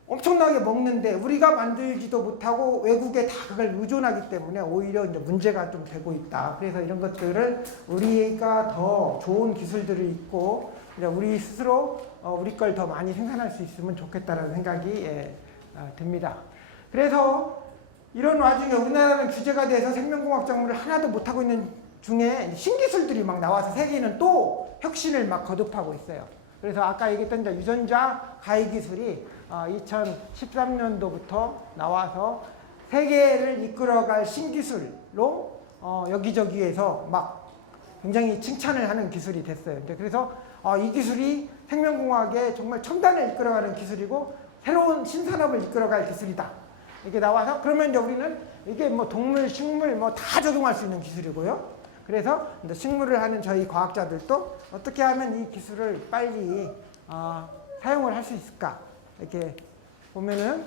엄청나게 먹는데 우리가 만들지도 못하고 외국에 다 그걸 의존하기 때문에 오히려 이제 문제가 좀 되고 있다. 그래서 이런 것들을 우리가 더 좋은 기술들을 있고 이제 우리 스스로 우리 걸 더 많이 생산할 수 있으면 좋겠다라는 생각이 듭니다. 그래서 이런 와중에 우리나라는 규제가 돼서 생명공학 작물을 하나도 못하고 있는 중에 신기술들이 막 나와서 세계는 또 혁신을 막 거듭하고 있어요. 그래서 아까 얘기했던 이제 유전자 가해 기술이 2013년도부터 나와서 세계를 이끌어갈 신기술로 여기저기에서 막 굉장히 칭찬을 하는 기술이 됐어요. 그래서 이 기술이 생명공학의 정말 첨단을 이끌어가는 기술이고 새로운 신산업을 이끌어갈 기술이다. 이렇게 나와서 그러면 이제 우리는 이게 뭐 동물, 식물 뭐 다 적용할 수 있는 기술이고요. 그래서 이제 식물을 하는 저희 과학자들도 어떻게 하면 이 기술을 빨리 사용을 할 수 있을까? 이렇게 보면은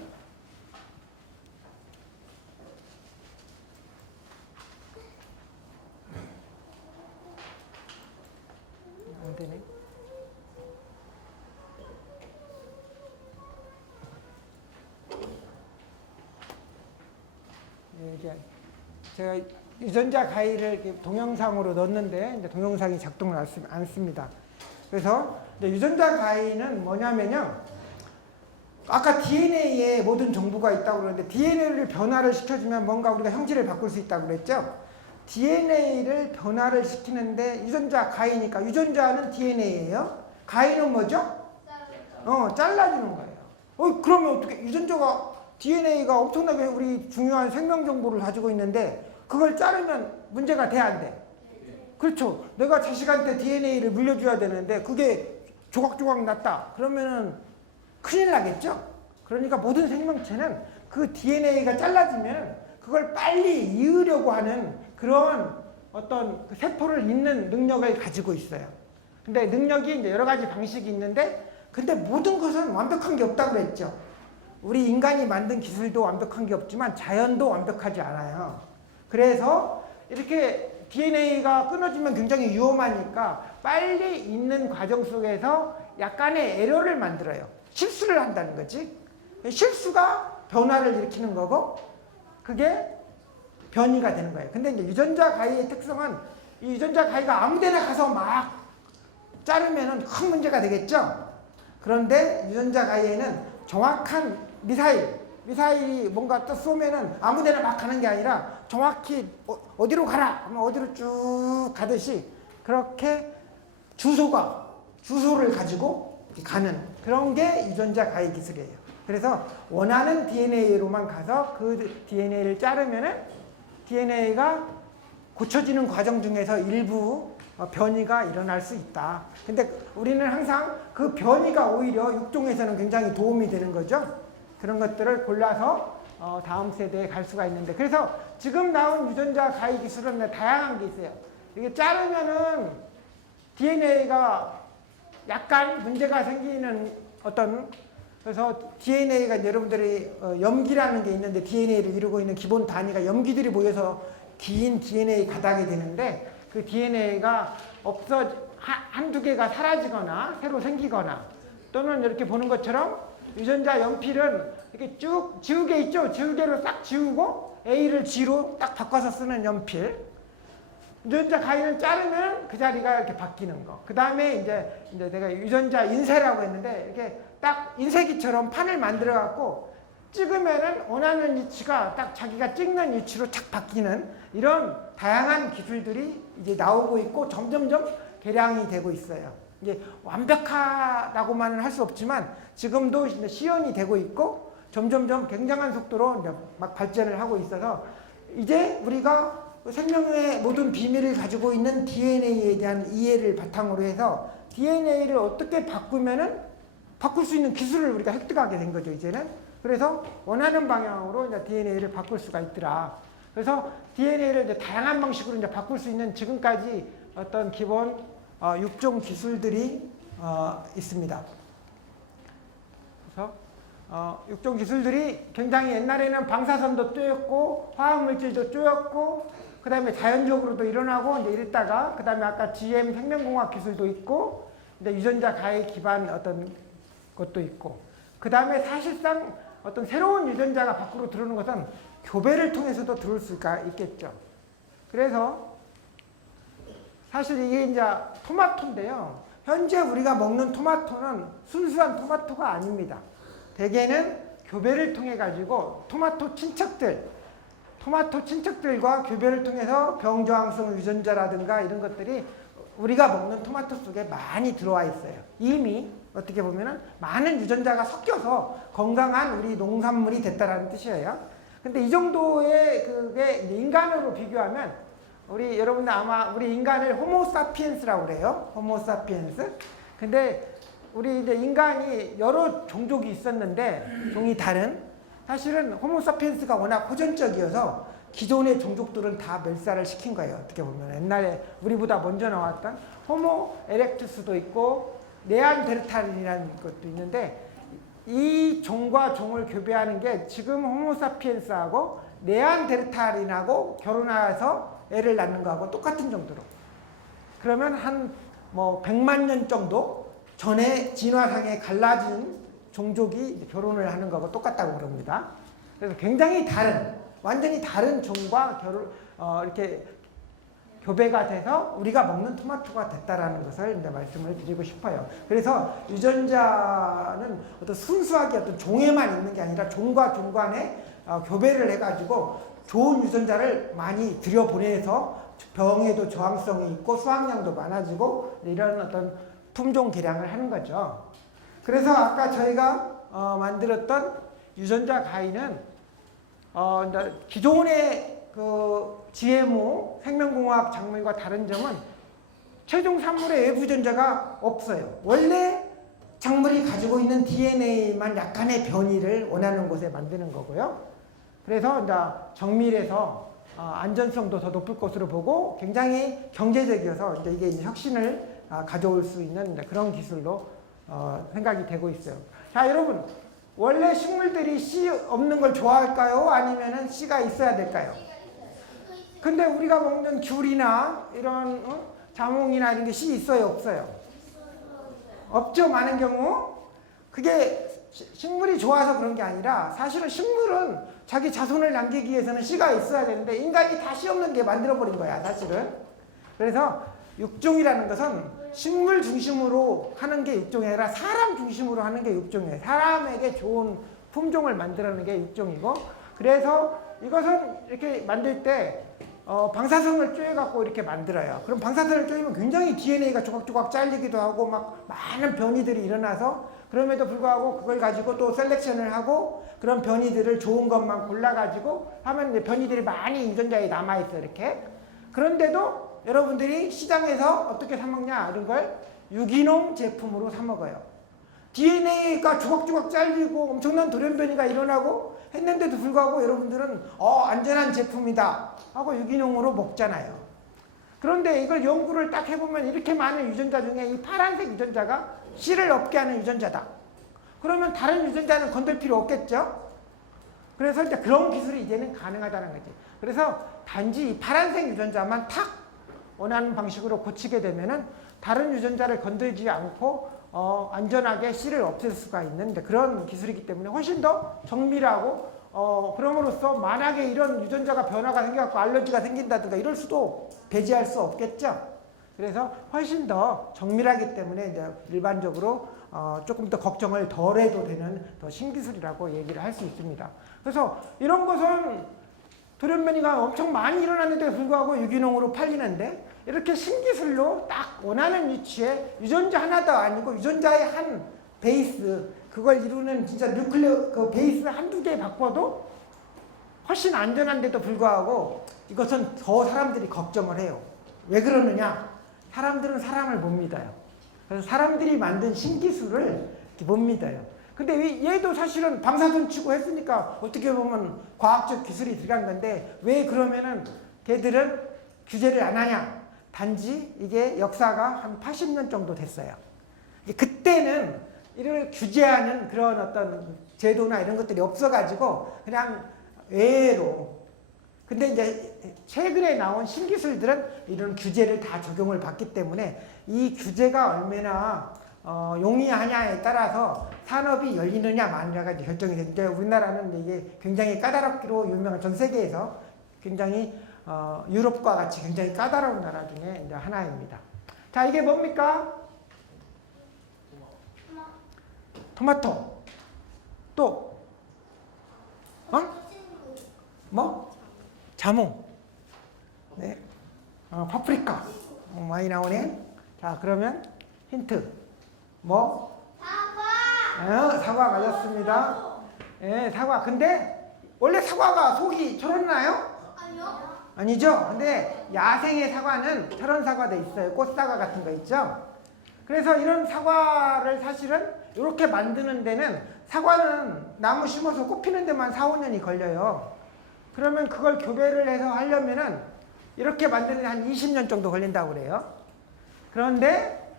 안 되네. 이제 제가 유전자 가위를 이렇게 동영상으로 넣었는데 이제 동영상이 작동을 않습니다. 그래서 이제 유전자 가위는 뭐냐면요. 아까 DNA에 모든 정보가 있다고 그러는데 DNA를 변화를 시켜주면 뭔가 우리가 형질을 바꿀 수 있다고 그랬죠. DNA를 변화를 시키는데 유전자 가위니까 유전자는 DNA예요. 가위는 뭐죠? 잘라주는 거예요. 그러면 어떻게 유전자가 DNA가 엄청나게 우리 중요한 생명 정보를 가지고 있는데 그걸 자르면 문제가 돼, 안 돼? 그렇죠. 내가 자식한테 DNA를 물려줘야 되는데 그게 조각조각 났다. 그러면은 큰일 나겠죠? 그러니까 모든 생명체는 그 DNA가 잘라지면 그걸 빨리 이으려고 하는 그런 어떤 세포를 잇는 능력을 가지고 있어요. 근데 능력이 이제 여러 가지 방식이 있는데 근데 모든 것은 완벽한 게 없다고 그랬죠. 우리 인간이 만든 기술도 완벽한 게 없지만 자연도 완벽하지 않아요. 그래서 이렇게 DNA가 끊어지면 굉장히 위험하니까 빨리 잇는 과정 속에서 약간의 에러를 만들어요. 실수를 한다는 거지. 실수가 변화를 일으키는 거고 그게 변이가 되는 거예요. 근데 이제 유전자 가위의 특성은 이 유전자 가위가 아무 데나 가서 막 자르면은 큰 문제가 되겠죠. 그런데 유전자 가위에는 정확한 미사일이 뭔가 또 쏘면은 아무 데나 막 가는 게 아니라 정확히 어디로 가라 하면 어디로 쭉 가듯이 그렇게 주소를 가지고 가는 그런 게 유전자 가위 기술이에요. 그래서 원하는 DNA로만 가서 그 DNA를 자르면은 DNA가 고쳐지는 과정 중에서 일부 변이가 일어날 수 있다. 근데 우리는 항상 그 변이가 오히려 육종에서는 굉장히 도움이 되는 거죠. 그런 것들을 골라서 다음 세대에 갈 수가 있는데, 그래서 지금 나온 유전자 가위 기술은 다양한 게 있어요. 이게 자르면은 DNA가 약간 문제가 생기는 어떤, 그래서 DNA가 여러분들이 염기라는 게 있는데 DNA를 이루고 있는 기본 단위가 염기들이 모여서 긴 DNA 가닥이 되는데, 그 DNA가 한두 개가 사라지거나 새로 생기거나, 또는 이렇게 보는 것처럼 유전자 연필은 이렇게 쭉 지우개 있죠? 지우개로 싹 지우고 A를 G로 딱 바꿔서 쓰는 연필. 유전자 가위를 자르면 그 자리가 이렇게 바뀌는 거. 그 다음에 이제 내가 유전자 인쇄라고 했는데, 이렇게 딱 인쇄기처럼 판을 만들어 갖고 찍으면은 원하는 위치가 딱 자기가 찍는 위치로 착 바뀌는 이런 다양한 기술들이 이제 나오고 있고 점점점 개량이 되고 있어요. 이게 완벽하다고만은 할 수 없지만 지금도 이제 시연이 되고 있고 점점점 굉장한 속도로 이제 막 발전을 하고 있어서, 이제 우리가 생명의 모든 비밀을 가지고 있는 DNA에 대한 이해를 바탕으로 해서 DNA를 어떻게 바꾸면은 바꿀 수 있는 기술을 우리가 획득하게 된 거죠, 이제는. 그래서 원하는 방향으로 이제 DNA를 바꿀 수가 있더라. 그래서 DNA를 이제 다양한 방식으로 이제 바꿀 수 있는 지금까지 어떤 기본 6종 기술들이 있습니다. 그래서 6종 기술들이 굉장히 옛날에는 방사선도 쪼였고 화학물질도 쪼였고 그 다음에 자연적으로도 일어나고 이제 이랬다가, 그 다음에 아까 GM 생명공학 기술도 있고 이제 유전자 가해 기반 어떤 것도 있고, 그 다음에 사실상 어떤 새로운 유전자가 밖으로 들어오는 것은 교배를 통해서도 들어올 수가 있겠죠. 그래서 사실 이게 이제 토마토인데요. 현재 우리가 먹는 토마토는 순수한 토마토가 아닙니다. 대개는 교배를 통해 가지고 토마토 친척들과 교배를 통해서 병저항성 유전자라든가 이런 것들이 우리가 먹는 토마토 속에 많이 들어와 있어요. 이미 어떻게 보면은 많은 유전자가 섞여서 건강한 우리 농산물이 됐다라는 뜻이에요. 근데 이 정도의 그게 인간으로 비교하면 여러분들 아마 우리 인간을 호모사피엔스라고 그래요. 호모사피엔스. 근데 우리 이제 인간이 여러 종족이 있었는데 종이 다른, 사실은 호모사피엔스가 워낙 호전적이어서 기존의 종족들은 다 멸살을 시킨 거예요. 어떻게 보면 옛날에 우리보다 먼저 나왔던 호모 에렉투스도 있고 네안데르탈인이라는 것도 있는데, 이 종과 종을 교배하는 게 지금 호모사피엔스하고 네안데르탈인하고 결혼해서 애를 낳는 거하고 똑같은 정도로, 그러면 한 100만 년 정도 전에 진화상에 갈라진 종족이 결혼을 하는 거하고 똑같다고 그럽니다. 그래서 굉장히 완전히 다른 종과 이렇게 교배가 돼서 우리가 먹는 토마토가 됐다라는 것을 이제 말씀을 드리고 싶어요. 그래서 유전자는 어떤 순수하게 어떤 종에만 있는 게 아니라 종과 종 간에 교배를 해가지고 좋은 유전자를 많이 들여보내서 병에도 저항성이 있고 수확량도 많아지고 이런 어떤 품종 개량을 하는 거죠. 그래서 아까 저희가 만들었던 유전자 가위는 기존의 그 GMO 생명공학 작물과 다른 점은 최종 산물의 외부 유전자가 없어요. 원래 작물이 가지고 있는 DNA만 약간의 변이를 원하는 곳에 만드는 거고요. 그래서 이제 정밀해서 안전성도 더 높을 것으로 보고 굉장히 경제적이어서 이제 이게 혁신을 가져올 수 있는 그런 기술로 생각이 되고 있어요. 자, 여러분, 원래 식물들이 씨 없는 걸 좋아할까요? 아니면은 씨가 있어야 될까요? 근데 우리가 먹는 귤이나 이런 자몽이나 이런 게 씨 있어요, 없어요? 없죠, 많은 경우. 그게 식물이 좋아서 그런 게 아니라 사실은 식물은 자기 자손을 남기기 위해서는 씨가 있어야 되는데 인간이 다 씨 없는 게 만들어버린 거야, 사실은. 그래서 육종이라는 것은 식물 중심으로 하는 게 육종이 아니라 사람 중심으로 하는 게 육종이에요. 사람에게 좋은 품종을 만들어내는 게 육종이고, 그래서 이것은 이렇게 만들 때 방사선을 쪼여갖고 이렇게 만들어요. 그럼 방사선을 쪼이면 굉장히 DNA가 조각조각 잘리기도 하고 막 많은 변이들이 일어나서 그럼에도 불구하고 그걸 가지고 또 셀렉션을 하고 그런 변이들을 좋은 것만 골라가지고 하면 이제 변이들이 많이 유전자에 남아있어 이렇게. 그런데도 여러분들이 시장에서 어떻게 사 먹냐 이런 걸 유기농 제품으로 사 먹어요. DNA가 주걱주걱 잘리고 엄청난 돌연변이가 일어나고 했는데도 불구하고 여러분들은 안전한 제품이다 하고 유기농으로 먹잖아요. 그런데 이걸 연구를 딱 해보면 이렇게 많은 유전자 중에 이 파란색 유전자가 씨를 없게 하는 유전자다. 그러면 다른 유전자는 건들 필요 없겠죠? 그래서 이제 그런 기술이 이제는 가능하다는 거지. 그래서 단지 이 파란색 유전자만 탁 원하는 방식으로 고치게 되면은 다른 유전자를 건들지 않고 안전하게 씨를 없앨 수가 있는 그런 기술이기 때문에 훨씬 더 정밀하고 그럼으로써 만약에 이런 유전자가 변화가 생겨서 알러지가 생긴다든가 이럴 수도 배제할 수 없겠죠. 그래서 훨씬 더 정밀하기 때문에 이제 일반적으로 조금 더 걱정을 덜 해도 되는 더 신기술이라고 얘기를 할 수 있습니다. 그래서 이런 것은 돌연변이가 엄청 많이 일어났는데 불구하고 유기농으로 팔리는데 이렇게 신기술로 딱 원하는 위치에 유전자 하나도 아니고 유전자의 한 베이스 그걸 이루는 진짜 뉴클레오 그 베이스 한두 개 바꿔도 훨씬 안전한데도 불구하고 이것은 더 사람들이 걱정을 해요. 왜 그러느냐? 사람들은 사람을 못 믿어요. 그래서 사람들이 만든 신기술을 못 믿어요. 근데 얘도 사실은 방사선 치고 했으니까 어떻게 보면 과학적 기술이 들어간 건데 왜 그러면은 걔들은 규제를 안 하냐? 단지 이게 역사가 한 80년 정도 됐어요. 그때는 이를 규제하는 그런 어떤 제도나 이런 것들이 없어가지고 그냥 외로. 근데 이제 최근에 나온 신기술들은 이런 규제를 다 적용을 받기 때문에 이 규제가 얼마나 용이하냐에 따라서 산업이 열리느냐 마느냐가 결정이 되는데 우리나라는 이게 굉장히 까다롭기로 유명한 전 세계에서 굉장히 유럽과 같이 굉장히 까다로운 나라 중에 이제 하나입니다. 자, 이게 뭡니까? 토마토. 또 뭐? 자몽. 네. 파프리카. 많이 나오네. 자, 그러면 힌트. 뭐? 사과. 사과 맞았습니다. 예, 사과. 근데 원래 사과가 속이 저렇나요? 아니요. 아니죠. 근데 야생의 사과는 저런 사과도 있어요. 꽃사과 같은 거 있죠. 그래서 이런 사과를 사실은 이렇게 만드는 데는 사과는 나무 심어서 꽃 피는 데만 4, 5년이 걸려요. 그러면 그걸 교배를 해서 하려면은 이렇게 만드는 데 한 20년 정도 걸린다고 그래요. 그런데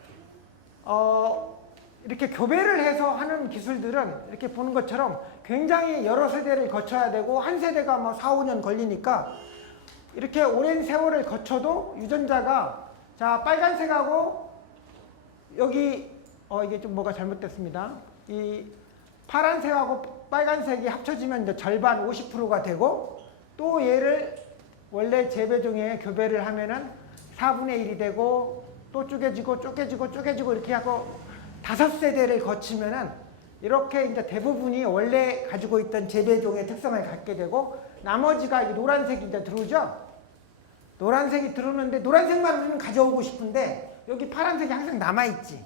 이렇게 교배를 해서 하는 기술들은 이렇게 보는 것처럼 굉장히 여러 세대를 거쳐야 되고 한 세대가 뭐 4, 5년 걸리니까 이렇게 오랜 세월을 거쳐도 유전자가 자 빨간색하고 여기 이게 좀 뭐가 잘못됐습니다. 이 파란색하고 빨간색이 합쳐지면 이제 절반 50%가 되고 또 얘를 원래 재배종에 교배를 하면은 4분의 1이 되고 또 쪼개지고 이렇게 하고 5세대를 거치면은 이렇게 이제 대부분이 원래 가지고 있던 재배종의 특성을 갖게 되고 나머지가 이 노란색이 이제 들어오죠. 노란색이 들어오는데 노란색만 우리는 가져오고 싶은데 여기 파란색이 항상 남아있지.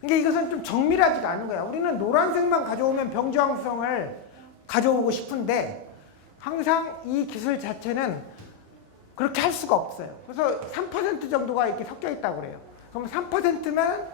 그러니까 이것은 좀 정밀하지가 않은 거야. 우리는 노란색만 가져오면 병저항성을 가져오고 싶은데 항상 이 기술 자체는 그렇게 할 수가 없어요. 그래서 3% 정도가 이렇게 섞여 있다고 그래요. 그럼 3%면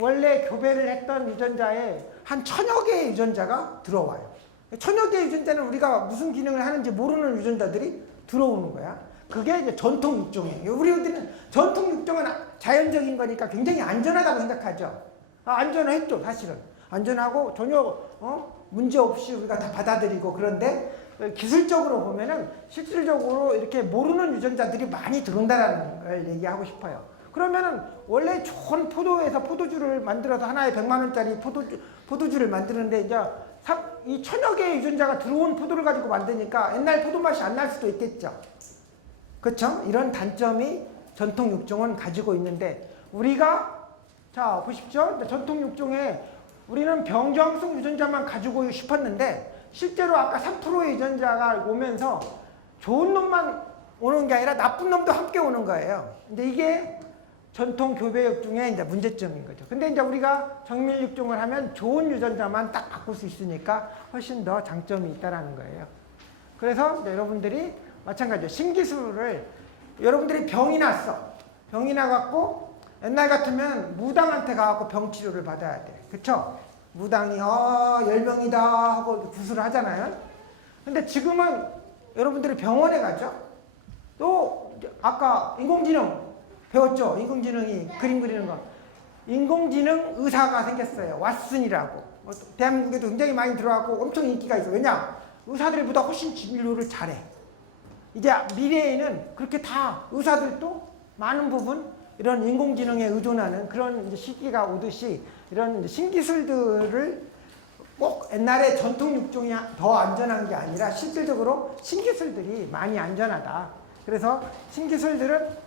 원래 교배를 했던 유전자에 한 1000여 개의 유전자가 들어와요. 1000여 개의 유전자는 우리가 무슨 기능을 하는지 모르는 유전자들이 들어오는 거야. 그게 이제 전통 육종이에요. 우리들은 전통 육종은 자연적인 거니까 굉장히 안전하다고 생각하죠. 안전했죠, 사실은. 안전하고 전혀 문제 없이 우리가 다 받아들이고 그런데 기술적으로 보면은 실질적으로 이렇게 모르는 유전자들이 많이 들어온다는 걸 얘기하고 싶어요. 그러면은 원래 좋은 포도에서 포도주를 만들어서 하나에 100만 원짜리 포도주를 만드는데 이제 이 1000여 개의 유전자가 들어온 포도를 가지고 만드니까 옛날 포도 맛이 안 날 수도 있겠죠. 그렇죠? 이런 단점이 전통 육종은 가지고 있는데 우리가 자 보십시오. 전통 육종에 우리는 병저항성 유전자만 가지고 싶었는데 실제로 아까 3%의 유전자가 오면서 좋은 놈만 오는 게 아니라 나쁜 놈도 함께 오는 거예요. 근데 이게 전통 교배육 중에 이제 문제점인 거죠. 근데 이제 우리가 정밀육종을 하면 좋은 유전자만 딱 바꿀 수 있으니까 훨씬 더 장점이 있다라는 거예요. 그래서 여러분들이 마찬가지로 신기술을 여러분들이 병이 났어. 병이 나갖고 옛날 같으면 무당한테 가갖고 병 치료를 받아야 돼. 그쵸? 무당이 10명이다 하고 구술을 하잖아요. 근데 지금은 여러분들이 병원에 가죠. 또 아까 인공지능 배웠죠? 인공지능이 그림 그리는 거. 인공지능 의사가 생겼어요. 왓슨이라고. 대한민국에도 굉장히 많이 들어왔고 엄청 인기가 있어요. 왜냐? 의사들보다 훨씬 진료를 잘해. 이제 미래에는 그렇게 다 의사들도 많은 부분 이런 인공지능에 의존하는 그런 이제 시기가 오듯이 이런 신기술들을 꼭 옛날에 전통 육종이 더 안전한 게 아니라 실질적으로 신기술들이 많이 안전하다. 그래서 신기술들은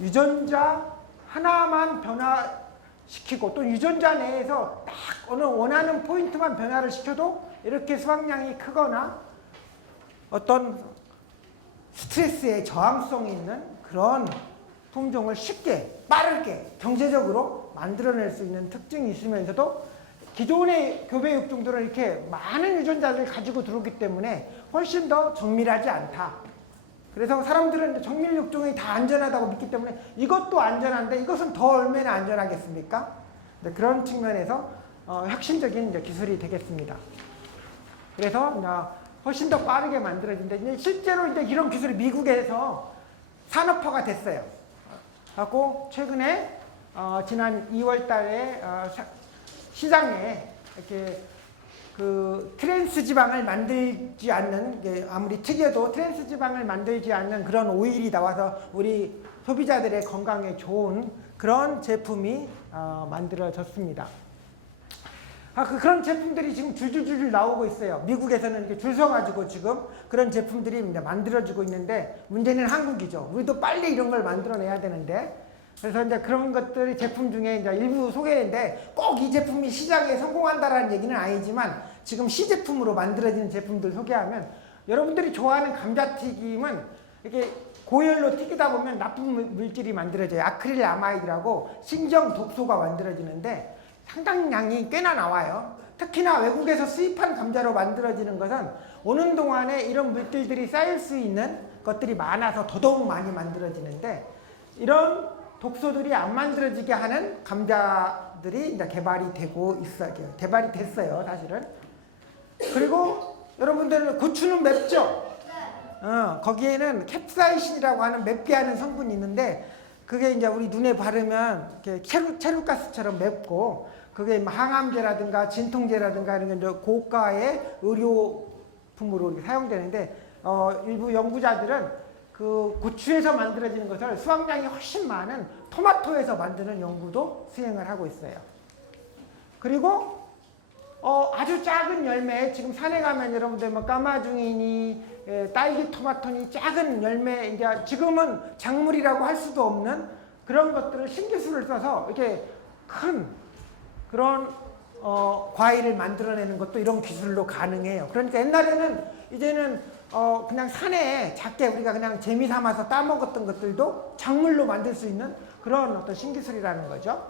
유전자 하나만 변화시키고 또 유전자 내에서 딱 어느 원하는 포인트만 변화를 시켜도 이렇게 수확량이 크거나 어떤 스트레스에 저항성이 있는 그런 품종을 쉽게 빠르게 경제적으로 만들어낼 수 있는 특징이 있으면서도 기존의 교배육종들은 이렇게 많은 유전자를 가지고 들어오기 때문에 훨씬 더 정밀하지 않다. 그래서 사람들은 정밀육종이 다 안전하다고 믿기 때문에 이것도 안전한데 이것은 더 얼마나 안전하겠습니까? 그런 측면에서 혁신적인 이제 기술이 되겠습니다. 그래서 훨씬 더 빠르게 만들어진데 실제로 이제 이런 기술이 미국에서 산업화가 됐어요. 하고 최근에 지난 2월달에 시장에 이렇게 그 트랜스 지방을 만들지 않는 게 아무리 튀겨도 트랜스 지방을 만들지 않는 그런 오일이 나와서 우리 소비자들의 건강에 좋은 그런 제품이 만들어졌습니다. 그런 제품들이 지금 줄줄줄 나오고 있어요. 미국에서는 이렇게 줄 서가지고 지금 그런 제품들이 만들어지고 있는데 문제는 한국이죠. 우리도 빨리 이런 걸 만들어내야 되는데 그래서 이제 그런 것들이 제품 중에 이제 일부 소개인데 꼭 이 제품이 시장에 성공한다라는 얘기는 아니지만 지금 시제품으로 만들어지는 제품들 소개하면 여러분들이 좋아하는 감자튀김은 이렇게 고열로 튀기다 보면 나쁜 물질이 만들어져요. 아크릴아마이드라고 신경 독소가 만들어지는데 상당량이 꽤나 나와요. 특히나 외국에서 수입한 감자로 만들어지는 것은 오는 동안에 이런 물질들이 쌓일 수 있는 것들이 많아서 더더욱 많이 만들어지는데 이런 독소들이 안 만들어지게 하는 감자들이 이제 개발이 되고 있어요. 개발이 됐어요, 사실은. 그리고 여러분들 고추는 맵죠? 거기에는 캡사이신이라고 하는 맵게 하는 성분이 있는데 그게 이제 우리 눈에 바르면 이렇게 체류가스처럼 맵고 그게 항암제라든가 진통제라든가 이런 게 고가의 의료품으로 사용되는데 일부 연구자들은 그 고추에서 만들어지는 것을 수확량이 훨씬 많은 토마토에서 만드는 연구도 수행을 하고 있어요. 그리고 아주 작은 열매, 지금 산에 가면 여러분들 뭐 까마중이니 딸기 토마토니 작은 열매, 이제 지금은 작물이라고 할 수도 없는 그런 것들을 신기술을 써서 이렇게 큰 그런 과일을 만들어내는 것도 이런 기술로 가능해요. 그러니까 옛날에는 이제는 그냥 산에 작게 우리가 그냥 재미 삼아서 따먹었던 것들도 작물로 만들 수 있는 그런 어떤 신기술이라는 거죠.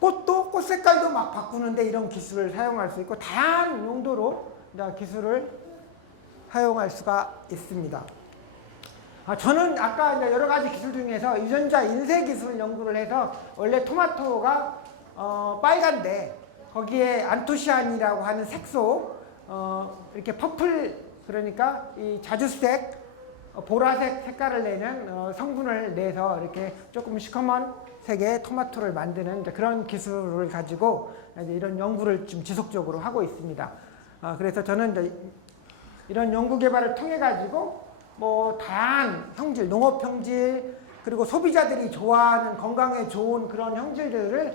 꽃도 꽃 색깔도 막 바꾸는데 이런 기술을 사용할 수 있고 다양한 용도로 기술을 사용할 수가 있습니다. 저는 아까 이제 여러 가지 기술 중에서 유전자 인쇄 기술 연구를 해서 원래 토마토가 빨간데 거기에 안토시아닌이라고 하는 색소 이렇게 퍼플 그러니까 이 자주색 보라색 색깔을 내는 성분을 내서 이렇게 조금 시커먼 색의 토마토를 만드는 그런 기술을 가지고 이제 이런 연구를 좀 지속적으로 하고 있습니다. 그래서 저는 이제 이런 연구 개발을 통해 가지고 뭐 다양한 형질, 농업 형질 그리고 소비자들이 좋아하는 건강에 좋은 그런 형질들을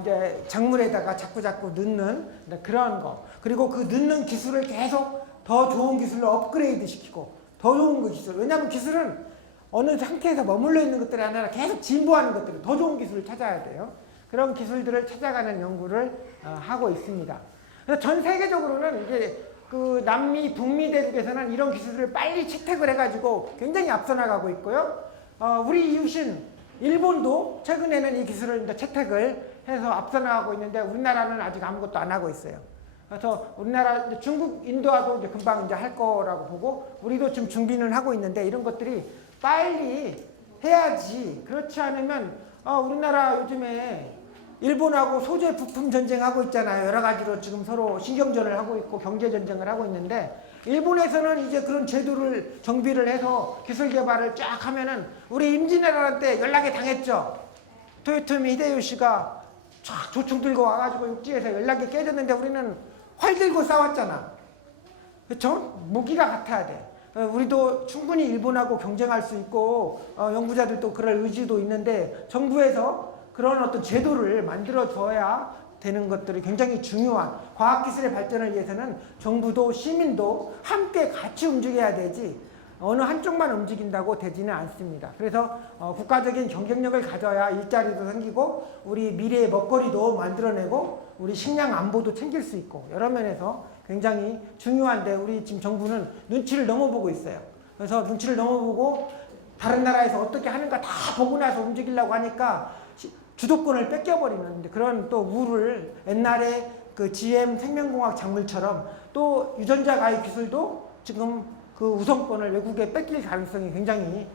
이제 작물에다가 자꾸 넣는 그런 거. 그리고 그 넣는 기술을 계속 더 좋은 기술로 업그레이드 시키고 더 좋은 그 기술. 왜냐하면 기술은 어느 상태에서 머물러 있는 것들이 아니라 계속 진보하는 것들을 더 좋은 기술을 찾아야 돼요. 그런 기술들을 찾아가는 연구를 하고 있습니다. 그래서 전 세계적으로는 이제 그 남미, 북미 대륙에서는 이런 기술을 빨리 채택을 해가지고 굉장히 앞서 나가고 있고요. 우리 이웃인 일본도 최근에는 이 기술을 이제 채택을 해서 앞서 나가고 있는데 우리나라는 아직 아무것도 안 하고 있어요. 그래서 우리나라, 이제 중국, 인도하고 이제 금방 이제 할 거라고 보고 우리도 지금 준비는 하고 있는데 이런 것들이 빨리 해야지. 그렇지 않으면 우리나라 요즘에 일본하고 소재 부품 전쟁하고 있잖아요. 여러 가지로 지금 서로 신경전을 하고 있고 경제 전쟁을 하고 있는데 일본에서는 이제 그런 제도를 정비를 해서 기술 개발을 쫙 하면은 우리 임진왜란 때 연락이 당했죠. 토요토미 히데요시가 쫙 조총 들고 와가지고 육지에서 연락이 깨졌는데 우리는 활 들고 싸웠잖아. 그렇죠? 무기가 같아야 돼. 우리도 충분히 일본하고 경쟁할 수 있고 연구자들도 그럴 의지도 있는데 정부에서 그런 어떤 제도를 만들어 줘야 되는 것들이 굉장히 중요한 과학기술의 발전을 위해서는 정부도 시민도 함께 같이 움직여야 되지 어느 한쪽만 움직인다고 되지는 않습니다. 그래서 국가적인 경쟁력을 가져야 일자리도 생기고 우리 미래의 먹거리도 만들어내고 우리 식량 안보도 챙길 수 있고 여러 면에서 굉장히 중요한데 우리 지금 정부는 눈치를 너무 보고 있어요. 그래서 눈치를 너무 보고 다른 나라에서 어떻게 하는가 다 보고 나서 움직이려고 하니까 주도권을 뺏겨버리는 그런 또 우를 옛날에 그 GM 생명공학 작물처럼 또 유전자 가입 기술도 지금 그 우선권을 외국에 뺏길 가능성이 굉장히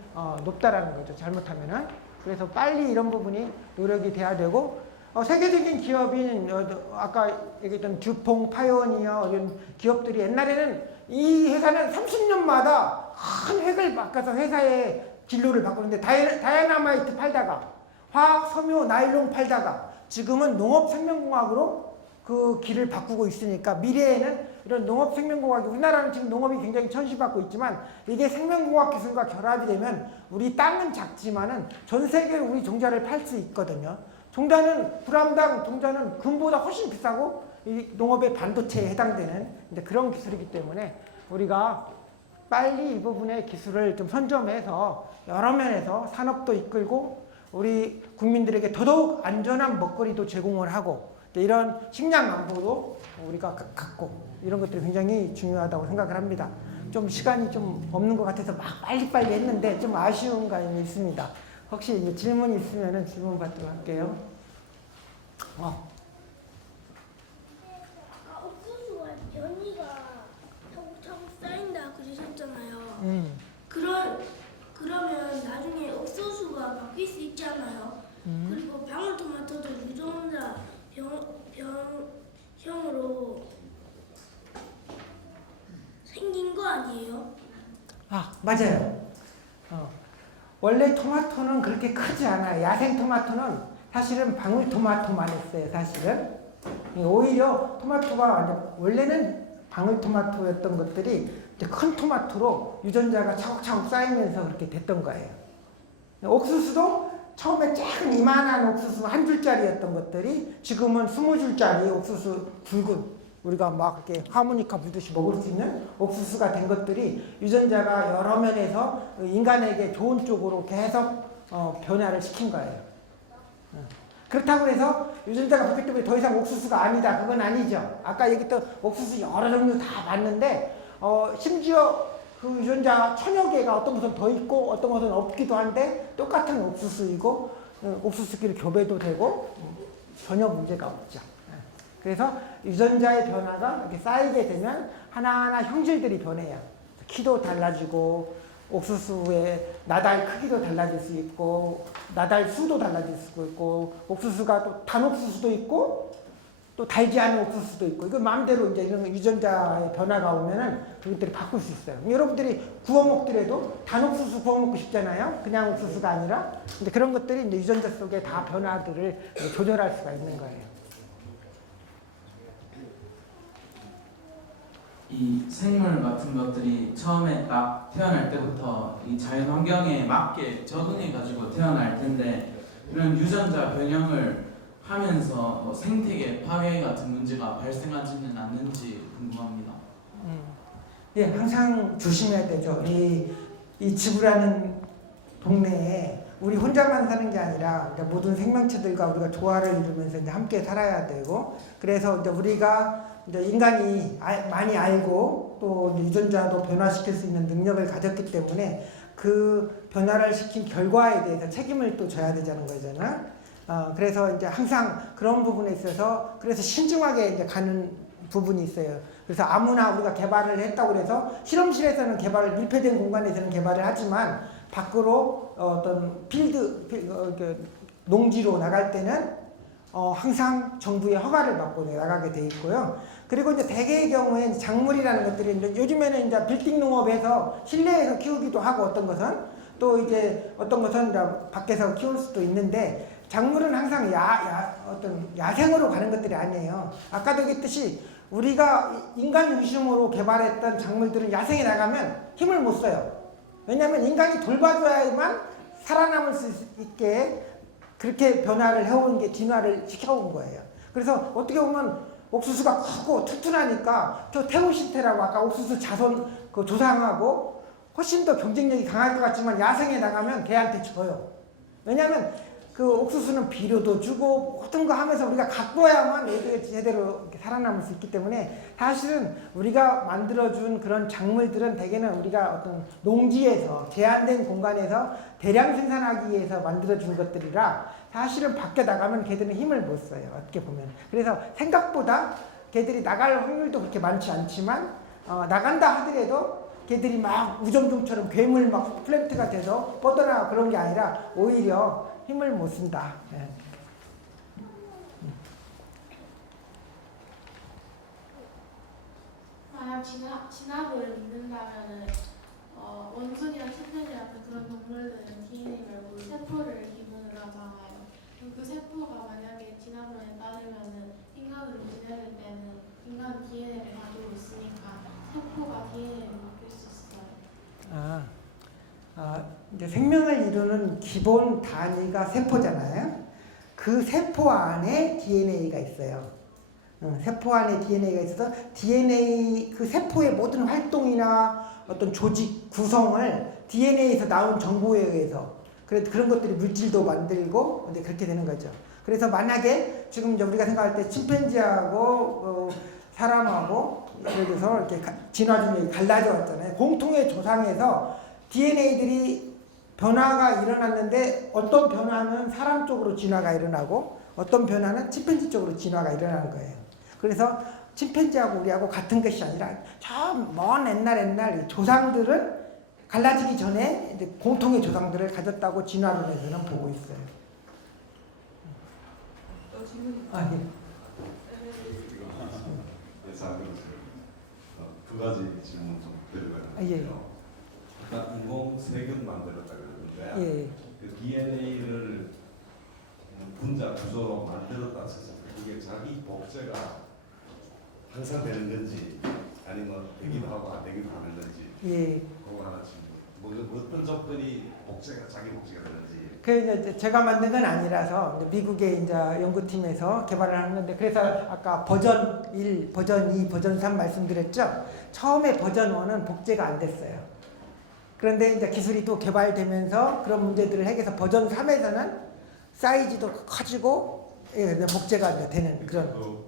높다라는 거죠. 잘못하면은. 그래서 빨리 이런 부분이 노력이 돼야 되고 세계적인 기업인 아까 얘기했던 듀퐁, 파이오니어 이런 기업들이 옛날에는 이 회사는 30년마다 큰 획을 바꿔서 회사의 진로를 바꾸는데 다이나마이트 팔다가 화학, 섬유, 나일론 팔다가 지금은 농업생명공학으로 그 길을 바꾸고 있으니까 미래에는 이런 농업생명공학이 우리나라는 지금 농업이 굉장히 천시받고 있지만 이게 생명공학 기술과 결합이 되면 우리 땅은 작지만은 전 세계로 우리 종자를 팔 수 있거든요. 종자는 불암당 종자는 금보다 훨씬 비싸고 이 농업의 반도체에 해당되는 그런 기술이기 때문에 우리가 빨리 이 부분의 기술을 좀 선점해서 여러 면에서 산업도 이끌고 우리 국민들에게 더더욱 안전한 먹거리도 제공을 하고 이런 식량 안보도 우리가 갖고 이런 것들이 굉장히 중요하다고 생각을 합니다. 좀 시간이 좀 없는 것 같아서 막 빨리빨리 했는데 좀 아쉬운 감이 있습니다. 혹시 이제 질문 있으면 질문 받도록 할게요. 아까 옥수수가 연이가 차곡차곡 쌓인다 그러셨잖아요. 그러면 나중에 옥수수가 바뀔 수 있잖아요. 그리고 방울토마토도 유전자 병형으로 생긴 거 아니에요? 맞아요. 원래 토마토는 그렇게 크지 않아요. 야생 토마토는 사실은 방울토마토만 했어요. 사실은 오히려 토마토가 원래는 방울토마토였던 것들이 이제 큰 토마토로 유전자가 차곡차곡 쌓이면서 그렇게 됐던 거예요. 옥수수도 처음에 작은 이만한 옥수수 한 줄짜리였던 것들이 지금은 20줄짜리 옥수수 굵은 우리가 막 이렇게 하모니카 불듯이 먹을 수 있는 옥수수가 된 것들이 유전자가 여러 면에서 인간에게 좋은 쪽으로 계속 변화를 시킨 거예요. 그렇다고 해서 유전자가 바뀌기 때문에 더 이상 옥수수가 아니다. 그건 아니죠. 아까 얘기했던 옥수수 여러 종류 다 봤는데 심지어 그 유전자 천여 개가 어떤 것은 더 있고 어떤 것은 없기도 한데 똑같은 옥수수이고 옥수수끼리 교배도 되고 전혀 문제가 없죠. 그래서 유전자의 변화가 이렇게 쌓이게 되면 하나하나 형질들이 변해요. 키도 달라지고 옥수수의 나달 크기도 달라질 수 있고 나달 수도 달라질 수 있고 옥수수가 또 단옥수수도 있고 또 달지 않은 옥수수도 있고 이거 마음대로 이제 이런 유전자의 변화가 오면은 그것들이 바꿀 수 있어요. 여러분들이 구워 먹더라도 단옥수수 구워 먹고 싶잖아요. 그냥 옥수수가 아니라. 근데 그런 것들이 이제 유전자 속에 다 변화들을 조절할 수가 있는 거예요. 이 생물 같은 것들이 처음에 딱 태어날 때부터 이 자연 환경에 맞게 적응해가지고 태어날 텐데 이런 유전자 변형을 하면서 생태계 파괴 같은 문제가 발생하지는 않는지 궁금합니다. 예, 항상 조심해야 되죠. 이 지구라는 동네에 우리 혼자만 사는 게 아니라 모든 생명체들과 우리가 조화를 이루면서 이제 함께 살아야 되고 그래서 이제 우리가 이제 인간이 많이 알고 또 유전자도 변화시킬 수 있는 능력을 가졌기 때문에 그 변화를 시킨 결과에 대해서 책임을 또 져야 되자는 거잖아. 그래서 이제 항상 그런 부분에 있어서 그래서 신중하게 이제 가는 부분이 있어요. 그래서 아무나 우리가 개발을 했다고 해서 실험실에서는 개발을 밀폐된 공간에서는 개발을 하지만 밖으로 어떤 농지로 나갈 때는 항상 정부의 허가를 받고 나가게 돼 있고요. 그리고 이제 대개의 경우에 작물이라는 것들이 이제 요즘에는 이제 빌딩 농업에서 실내에서 키우기도 하고 또 이제 어떤 것은 이제 밖에서 키울 수도 있는데 작물은 항상 어떤 야생으로 가는 것들이 아니에요. 아까도 얘기했듯이 우리가 인간 중심으로 개발했던 작물들은 야생에 나가면 힘을 못 써요. 왜냐하면 인간이 돌봐줘야만 살아남을 수 있게 그렇게 변화를 해온 게 진화를 시켜온 거예요. 그래서 어떻게 보면 옥수수가 크고 튼튼하니까 저 테오신테라고 아까 옥수수 자손 그 조상하고 훨씬 더 경쟁력이 강할 것 같지만 야생에 나가면 걔한테 져요. 왜냐하면 그 옥수수는 비료도 주고 모든 거 하면서 우리가 가꿔야만 애들이 제대로 이렇게 살아남을 수 있기 때문에 사실은 우리가 만들어준 그런 작물들은 대개는 우리가 어떤 농지에서 제한된 공간에서 대량 생산하기 위해서 만들어준 것들이라 사실은 밖에 나가면 걔들은 힘을 못 써요. 어떻게 보면. 그래서 생각보다 걔들이 나갈 확률도 그렇게 많지 않지만 나간다 하더라도 걔들이 막 우정종처럼 괴물 막 플랜트가 돼서 뻗어나가 그런 게 아니라 오히려 힘을 못 쓴다. 예. 만약 진화를 믿는다면은 원숭이나 침팬지 같은 그런 동물들은 DNA 말고 세포를 기본으로 하잖아요. 그럼 그 세포가 만약에 진화론에 따르면은 인간으로 지내릴 때는 인간 DNA를 가지고 있으니까 세포가 DNA를 바뀔 수 있어요. 이제 생명을 이루는 기본 단위가 세포잖아요. 그 세포 안에 DNA가 있어요. 세포 안에 DNA가 있어서 DNA 그 세포의 모든 활동이나 어떤 조직 구성을 DNA에서 나온 정보에 의해서 그런 것들이 물질도 만들고 이제 그렇게 되는 거죠. 그래서 만약에 지금 이제 우리가 생각할 때 침팬지하고 사람하고 예를 들어서 이렇게 진화 중에 갈라져 왔잖아요. 공통의 조상에서 DNA들이 변화가 일어났는데 어떤 변화는 사람 쪽으로 진화가 일어나고 어떤 변화는 침팬지 쪽으로 진화가 일어나는 거예요. 그래서 침팬지하고 우리하고 같은 것이 아니라 저 먼 옛날 조상들은 갈라지기 전에 이제 공통의 조상들을 가졌다고 진화론에서는 보고 있어요. 또 질문이 두 가지 질문 좀 드려봐요. 아까 인공 세균 만들었다 그러는데 예. 그 DNA를 분자 구조로 만들었다 해서 이게 자기 복제가 항상 되는 건지 아니면 되기도 하고 안 되기도 하는 건지 예. 그거 하나 질문. 뭐 어떤 적들이 복제가 자기 복제가 되는지. 그 이제 제가 만든 건 아니라서 이제 미국의 이제 연구팀에서 개발을 하는 건데 그래서 아까 버전 1, 버전 2, 버전 3 말씀드렸죠. 처음에 버전 1은 복제가 안 됐어요. 그런데 이제 기술이 또 개발되면서 그런 문제들을 해결해서 버전 3에서는 사이즈도 커지고 예, 복제가 이제 되는 그런.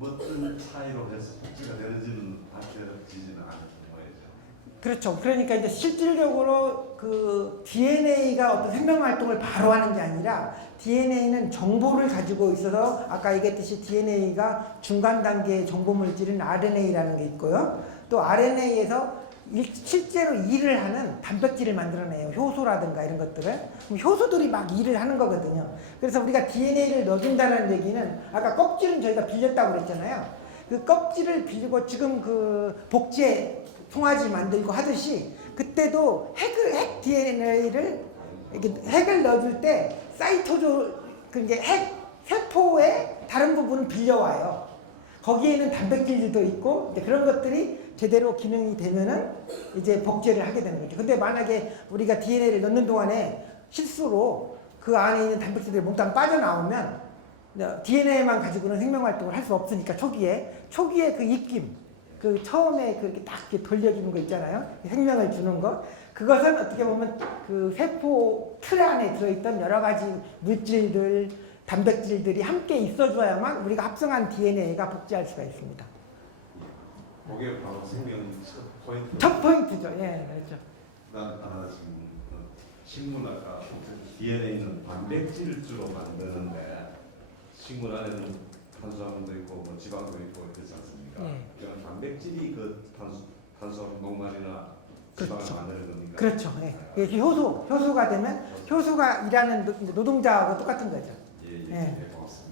어떤 차이로 해서 복제가 되는지는 밝혀지지는 않은 거예요. 그렇죠. 그러니까 이제 실질적으로 그 DNA가 어떤 생명 활동을 바로 하는 게 아니라 DNA는 정보를 가지고 있어서 아까 얘기했듯이 DNA가 중간 단계의 정보 물질인 RNA라는 게 있고요. 또 RNA에서 실제로 일을 하는 단백질을 만들어내요. 효소라든가 이런 것들을. 그럼 효소들이 막 일을 하는 거거든요. 그래서 우리가 DNA를 넣어준다는 얘기는 아까 껍질은 저희가 빌렸다고 그랬잖아요. 그 껍질을 빌리고 지금 그 복제 송아지 만들고 하듯이 그때도 핵 DNA를 이렇게 핵을 넣어줄 때 그게 핵 세포의 다른 부분을 빌려와요. 거기에는 단백질도 있고 이제 그런 것들이 제대로 기능이 되면은 이제 복제를 하게 되는 거죠. 근데 만약에 우리가 DNA를 넣는 동안에 실수로 그 안에 있는 단백질들이 몽땅 빠져나오면 DNA만 가지고는 생명 활동을 할 수 없으니까 초기에 그 입김, 그 처음에 그렇게 딱 이렇게 돌려주는 거 있잖아요. 생명을 주는 거. 그것은 어떻게 보면 그 세포 틀 안에 들어있던 여러 가지 물질들, 단백질들이 함께 있어줘야만 우리가 합성한 DNA가 복제할 수가 있습니다. 그게 바로 생명 첫 포인트. 첫 포인트죠. 예, 그렇죠. 지금 식물학과 DNA는 단백질 주로 만드는데 식물 안에는 탄수화물도 있고 뭐 지방도 있고 그렇지 않습니까? 예. 그럼 단백질이 그 탄수화물 녹말이나 지방을 그렇죠. 만드는 겁니까? 그렇죠. 예. 이게 효수가 되면 효수가 일하는 노동자하고 똑같은 거죠. 예, 예, 예. 예, 고맙습니다.